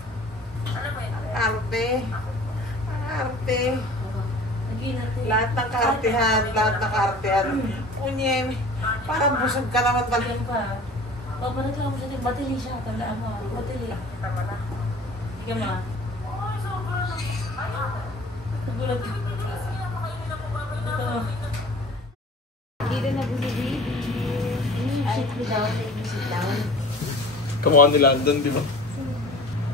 Arte. Arte. Lahat ng kaartehan. Lahat ng kaartehan. Unyem. Parang busog ka naman talaga. Pag managkaka mo siya, batili siya. Tandaan mo. Batili. Ika mo. Nagulat ka. Sit down, baby, sit down. Kamukha ni London, di ba?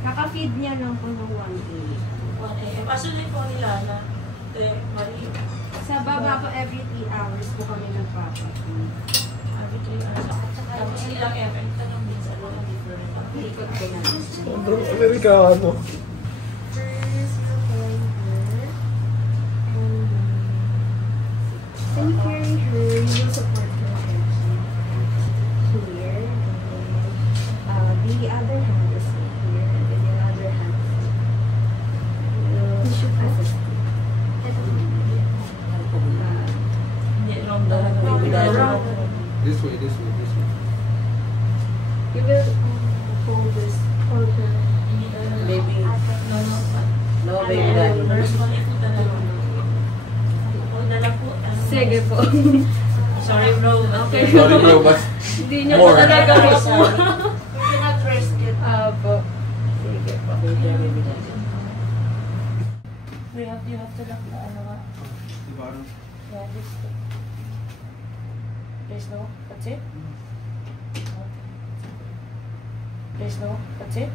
Kaka-feed niya ng puno 1A. 1A. Pasunod po nila na Marie. Sa baba po, every 3 hours po kami nagpapapin. Every 3 hours. Tapos ilang effect na yung minsan mo na different. Likod ko na. Sobrang Amerikano. When you carry her, you will support her here. The other hand is here, and then your other hand will assist you. This way, this way, this way. You will hold this, hold her. Baby. No, baby daddy. Sige po. Sorry bro. Okay. Sorry bro, but Hindi niya po talaga po. We cannot rest yet. Po. Sige po. We have You have to lock the ano nga. The bottom. Yeah, this. There's no. That's it? Okay. There's no. That's it?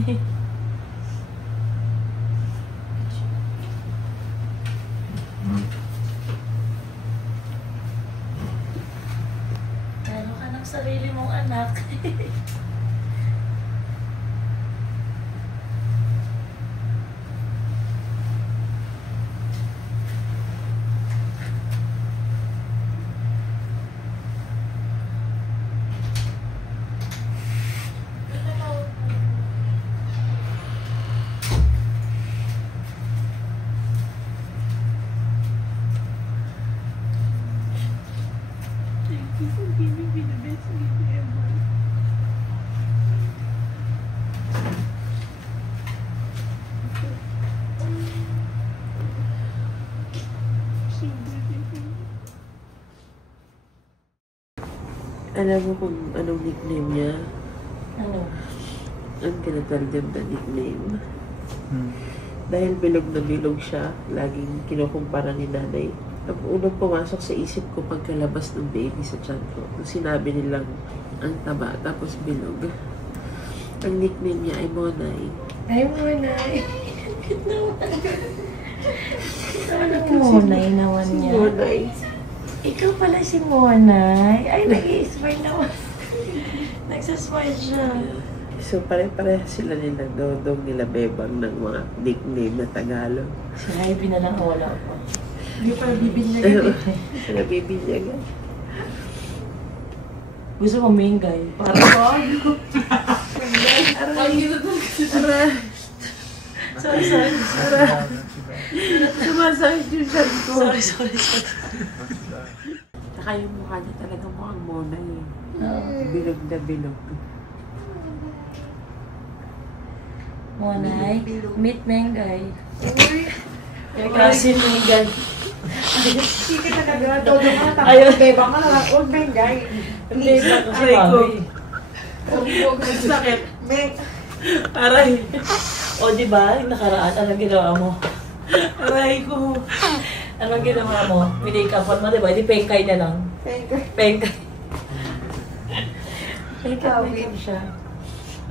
Okay. Meron ka ng sarili mong anak. Alam mo kung anong nickname niya? Ano? Ang tinatandem na nickname. Dahil bilog na bilog siya, laging kinukumpara ni nanay. Ang unang pumasok sa isip ko pagkalabas ng baby sa tiyan ko, nung sinabi nilang ang taba, tapos bilog. Ang nickname niya ay Monay. Ay, Monay. Anong Monay naman niya? Monay. Ikaw pala si Monay. Ay, nag-i-smile naman. Nagsasmile siya. So, pare-pareha sila nila Dodong, nila Bebang ng mga nickname na Tagalog. Si Ivy na lang wala pa. Hindi pa bibinyagan eh. Sila bibinyagan. Gusto mo mingay? Para ko. Sorry. Sumasakit yung siya ko. Sorry. Saka yung mukha niya talaga mukhang Monay eh. Bilog na bilog. Monay, meet Mengay. Kasi Mengay. Hindi ka talaga. Todo ka. Ayun. Bebang ka lang. Huwag Mengay. Please ako si Mami. Huwag sakit. Aray. O, diba? Yung nakaraan, anong ginawa mo? Aray ko. Anong ginawa mo? Minake-upan mo, diba? Di pengkay na lang. Pengkay. Pengkay siya.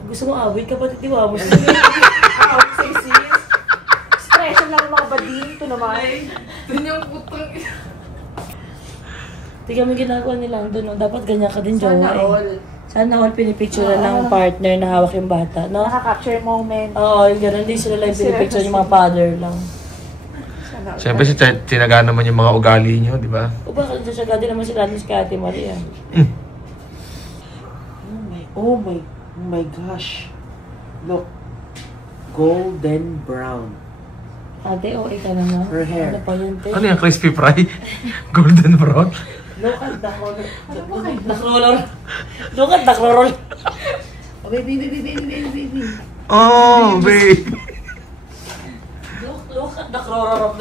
Gusto mo awit? Kapatid, di ba? Awit sa isis. Expression lang ng mga bading. Ito naman. Dun yung putang. Tingnan mo yung ginagawa nila doon. Dapat ganyan ka din, jowa eh. Sana all pinipicture lang ng partner na hawak yung bata, no? Nakaka-capture moment. Oo, yung gano'n din sila lang pinipicture yung mga father lang. Siyempre, tinaga naman yung mga ugali nyo, di ba? O bakit nasasaga din naman sila kay Ate Maria? Oh my gosh. Look. Golden brown. Ate, ikaw naman. Her hair. Ano pa yun, te? Ano yung crispy fry? Golden brown? Look at the color. Ano ba kayo? Nakrolor. Look at nakrolor. Oh, baby. Oh, babe. Look at nakrolor.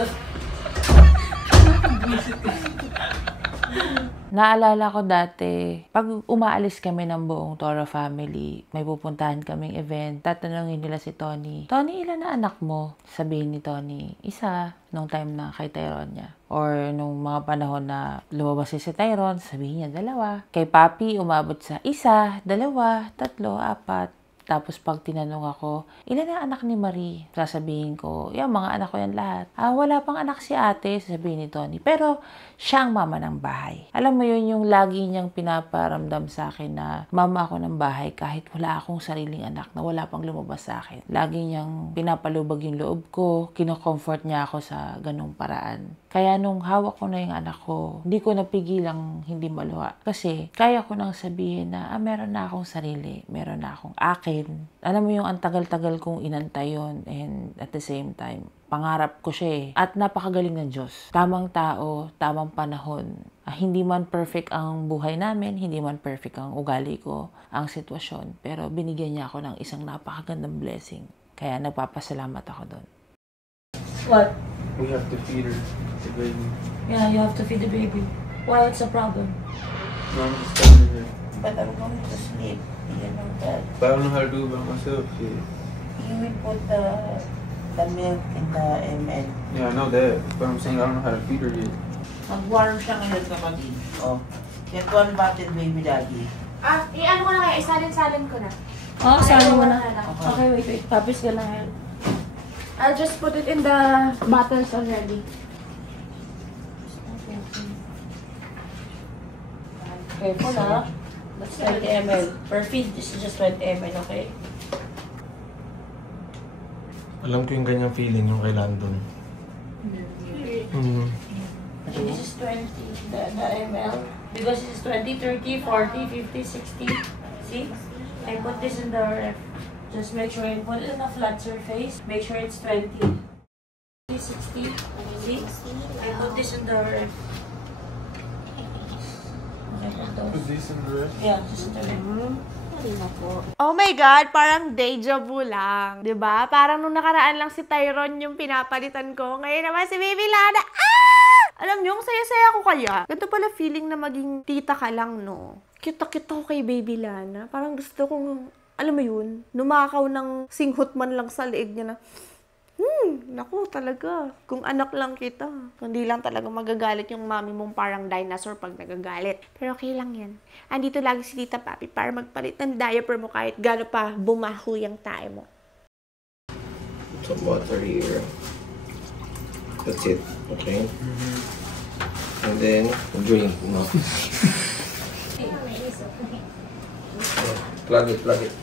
Naalala ko dati, pag umaalis kami ng buong Toro family, may pupuntahan kaming event, tatanungin nila si Tony, Tony, ilan na anak mo? Sabihin ni Tony, isa, nung time na kay Tyrone niya. Or nung mga panahon na lumabas si Tyrone, sabihin niya 2. Kay Papi, umabot sa 1, 2, 3, 4. Tapos pag tinanong ako, ilan na anak ni Marie? Sasabihin ko, yung mga anak ko yan lahat. Wala pang anak si ate, sasabihin ni Tony. Pero siya ang mama ng bahay. Alam mo yun, yung lagi niyang pinaparamdam sa akin na mama ako ng bahay kahit wala akong sariling anak na wala pang lumabas sa akin. Lagi niyang pinapalubag yung loob ko, kino-comfort niya ako sa ganung paraan. Kaya nung hawak ko na yung anak ko, hindi ko napigilang hindi maluha. Kasi kaya ko nang sabihin na meron na akong sarili, meron na akong akin. Alam mo yung ang tagal-tagal kong inantay yun, and at the same time, pangarap ko siya eh. At napakagaling ng Diyos. Tamang tao, tamang panahon. Hindi man perfect ang buhay namin, hindi man perfect ang ugali ko, ang sitwasyon. Pero binigyan niya ako ng isang napakagandang blessing. Kaya nagpapasalamat ako doon. What? We have to feed her, the baby. Yeah, you have to feed the baby. Why? What's the problem? No, I'm just standing here. But I'm going to sleep. You know that. But I don't know how to do it by myself. Yeah. You will put the milk in the ML. Yeah, I know that. But I'm saying I don't know how to feed her yet. Mag-warm siya ngayon kapatid. Oh. Get one bottle baby daddy. Ano ko na kaya? Isalin-salin ko na. Oh, sali mo na. Okay, wait. Tapos ka na help. I'll just put it in the bottles already. Careful ha. That's 20 ml. Per feed, this is just 20 ml, okay? Alam ko yung ganyang feeling yung kay Landon. This is 20, the ml. Because this is 20, 30, 40, 50, 60. See? I put this in the ref. Just make sure you put it in a flat surface. Make sure it's 20. 60. See? I put this in the ref. Put this in the rest? Yeah, just in the ref. Oh my God, parang deja vu lang. 'Di ba? Parang nung nakaraan lang si Tyron yung pinapalitan ko. Ngayon naman si Baby Lana. Alam niyo, ang saya-saya ko kaya. Ganito pala feeling na maging tita ka lang, no? Cute-cute ako kay Baby Lana. Parang gusto kong, alam mo yun, numakaw ng singhot man lang sa leeg niya na, naku talaga. Kung anak lang kita. Kundi lang talaga magagalit yung mami mong parang dinosaur pag nagagalit. Pero okay lang yan. Andito lagi si Tita Papi para magpalit ng diaper mo kahit gano'n pa bumaho yung tae mo. Some water here. That's it. Okay? And then, drink. No? Plug it.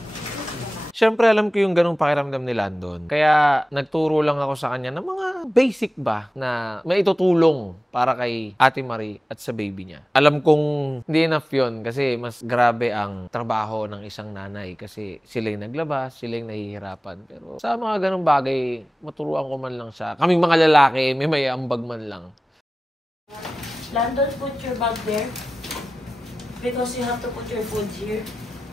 Siyempre, alam ko yung ganong pakiramdam ni Landon. Kaya, nagturo lang ako sa kanya ng mga basic ba na maitutulong para kay Ate Marie at sa baby niya. Alam kong hindi enough yun kasi mas grabe ang trabaho ng isang nanay kasi sila yung naglabas, sila yung nahihirapan. Pero sa mga ganong bagay, maturuan ko man lang siya. Kaming mga lalaki, may ambag man lang. Landon, put your bag there. Because you have to put your food here.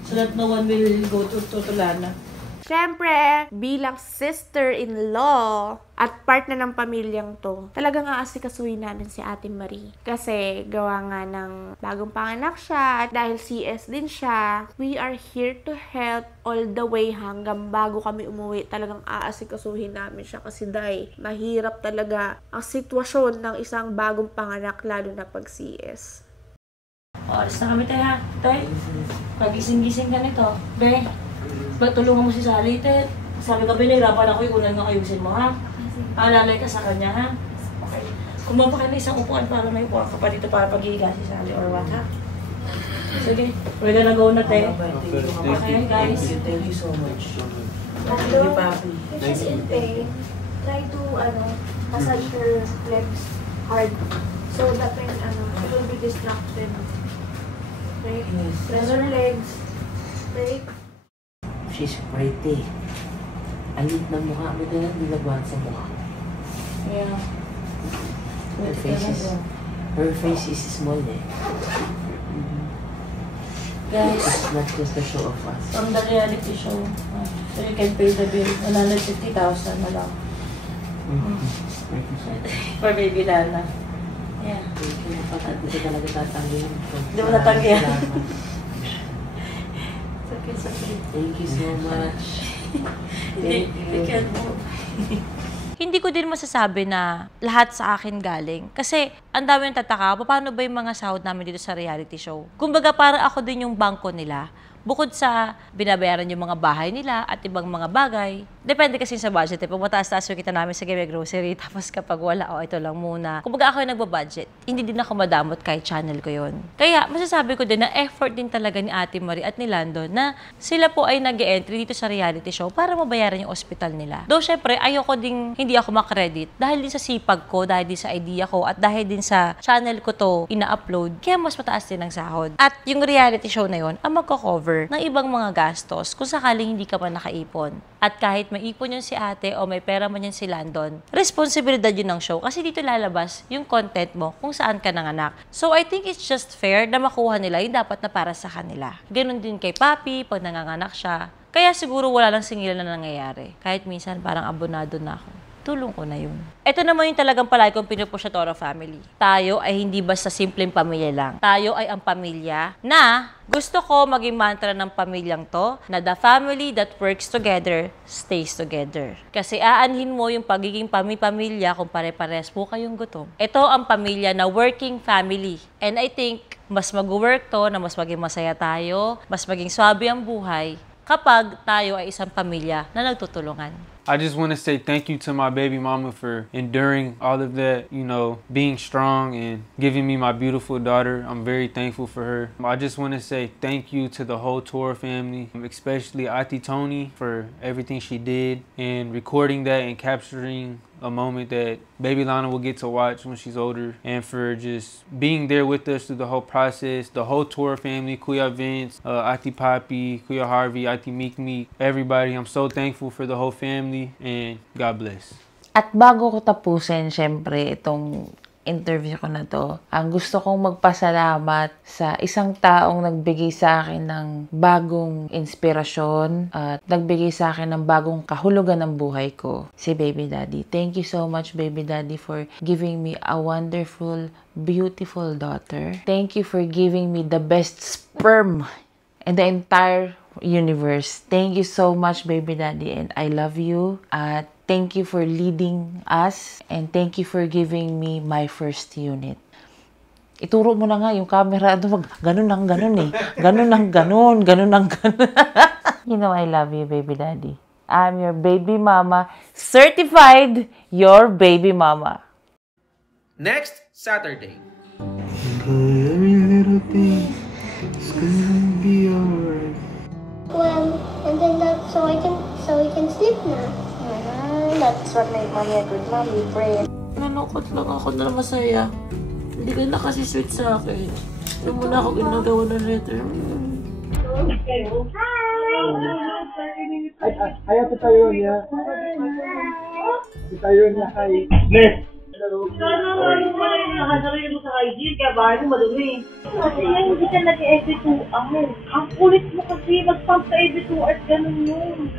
So that no one will go to Lana. Siyempre, bilang sister-in-law at part na ng pamilyang to, talagang aasikasuhin namin si Ate Marie. Kasi gawa nga ng bagong panganak siya at dahil CS din siya, we are here to help all the way hanggang bago kami umuwi. Talagang aasikasuhin namin siya kasi dahil mahirap talaga ang sitwasyon ng isang bagong panganak lalo na pag CS. Alis na kami tayo ha. Tay, pagising-gising ka nito. Be, ba't tulungan mo si Sally, Ted? Sabi ka, nahirapan ako, ikunan nga ayusin mo ha. Alalay ka sa kanya ha. Okay. Kung mapakain na isang upuan para may upuan ka pa dito para paghihiga si Sally or what ha. Sige, we're gonna go na tayo. Okay guys. Thank you so much. Thank you, Papi. If she's in pain, try to, massage her legs hard. So that when, she will be distracted. Okay? Press her legs. Okay? She's pretty. Alit na mukha mo din ang nilagwan sa mukha. Yeah. Her face is small eh. Guys, it's not just a show of us. From the reality show, so you can pay the bill. 150,000 na lang. For Baby Lana. Yeah. Hindi ko talaga tatanggihan. Hindi mo tatanggihan. It's okay. Thank you so much. Thank you. Hindi ko din masasabi na lahat sa akin galing. Kasi ang dami ng tataka, paano ba yung mga sahod namin dito sa reality show? Kumbaga parang ako din yung bangko nila. Bukod sa binabayaran yung mga bahay nila at ibang mga bagay, depende kasi sa budget. Pag mataas-taas yung kita namin sa grocery, tapos kapag wala, ito lang muna. Kumbaga ako yung nagbabudget. Hindi din ako madamot kahit channel ko yon. Kaya masasabi ko din na effort din talaga ni Ate Marie at ni Landon na sila po ay nag-e-entry dito sa reality show para mabayaran yung ospital nila. Though syempre, ayoko ding hindi ako makredit dahil din sa sipag ko, dahil din sa idea ko, at dahil din sa channel ko to ina-upload, kaya mas mataas din ang sahod. At yung reality show na yon ang magko-cover ng ibang mga gastos kung sakaling hindi ka pa nakaipon. At kahit may ipon yun si ate o may pera man yun si Landon, responsibilidad yun ng show kasi dito lalabas yung content mo kung saan ka nanganak. So I think it's just fair na makuha nila yung dapat na para sa kanila. Ganon din kay Papi pag nanganganak siya. Kaya siguro wala lang singilan na nangyayari. Kahit minsan parang abonado na ako. tulong ko na yun. Ito naman yung talagang palagi kong pinupush sa Toro family. Tayo ay hindi basta simpleng pamilya lang. Tayo ay ang pamilya na gusto ko maging mantra ng pamilyang to na the family that works together stays together. Kasi aanhin mo yung pagiging pamilya kung pare-pares po kayong gutom. Ito ang pamilya na working family. And I think mas mag-work to na mas maging masaya tayo, mas maging swabe ang buhay kapag tayo ay isang pamilya na nagtutulungan. I just want to say thank you to my baby mama for enduring all of that, you know, being strong and giving me my beautiful daughter. I'm very thankful for her. I just want to say thank you to the whole Toro family, especially Auntie Tony for everything she did and recording that and capturing a moment that baby Lana will get to watch when she's older, and for just being there with us through the whole process, the whole Toro family, Kuya Vince, Auntie Poppy, Kuya Harvey, Auntie Meek Meek, everybody. I'm so thankful for the whole family, and God bless. At bago ko tapusin, syempre, itong interview ko na to, ang gusto kong magpasalamat sa isang taong nagbigay sa akin ng bagong inspirasyon at nagbigay sa akin ng bagong kahulugan ng buhay ko, si Baby Daddy. Thank you so much, Baby Daddy, for giving me a wonderful, beautiful daughter. Thank you for giving me the best sperm in the entire universe. Thank you so much, Baby Daddy, and I love you. At thank you for leading us, and thank you for giving me my first unit. Ituro mo na nga yung camera. Ganun ang ganun eh. Ganun ang ganun. Ganun ang ganun. You know I love you, Baby Daddy. I'm your baby mama. Certified your baby mama. Next Saturday. Every little thing is gonna be alright. Well, and then so we can sleep now. That's what made mommy a good mom. We pray. Nalungkot lang ako na masaya. Hindi ka na kasi sweet sa akin. Hindi mo na ako ginagawa ng letter. Ayaw ko tayo niya. Tayo niya kay Miss. Sana ano mo na yung nakasarili mo sa IG, kaya bahay mo madumi. Kasi yan, hindi ka nag-EV2 ang kulit mo kasi, mag-pump sa EV2 at ganun yun.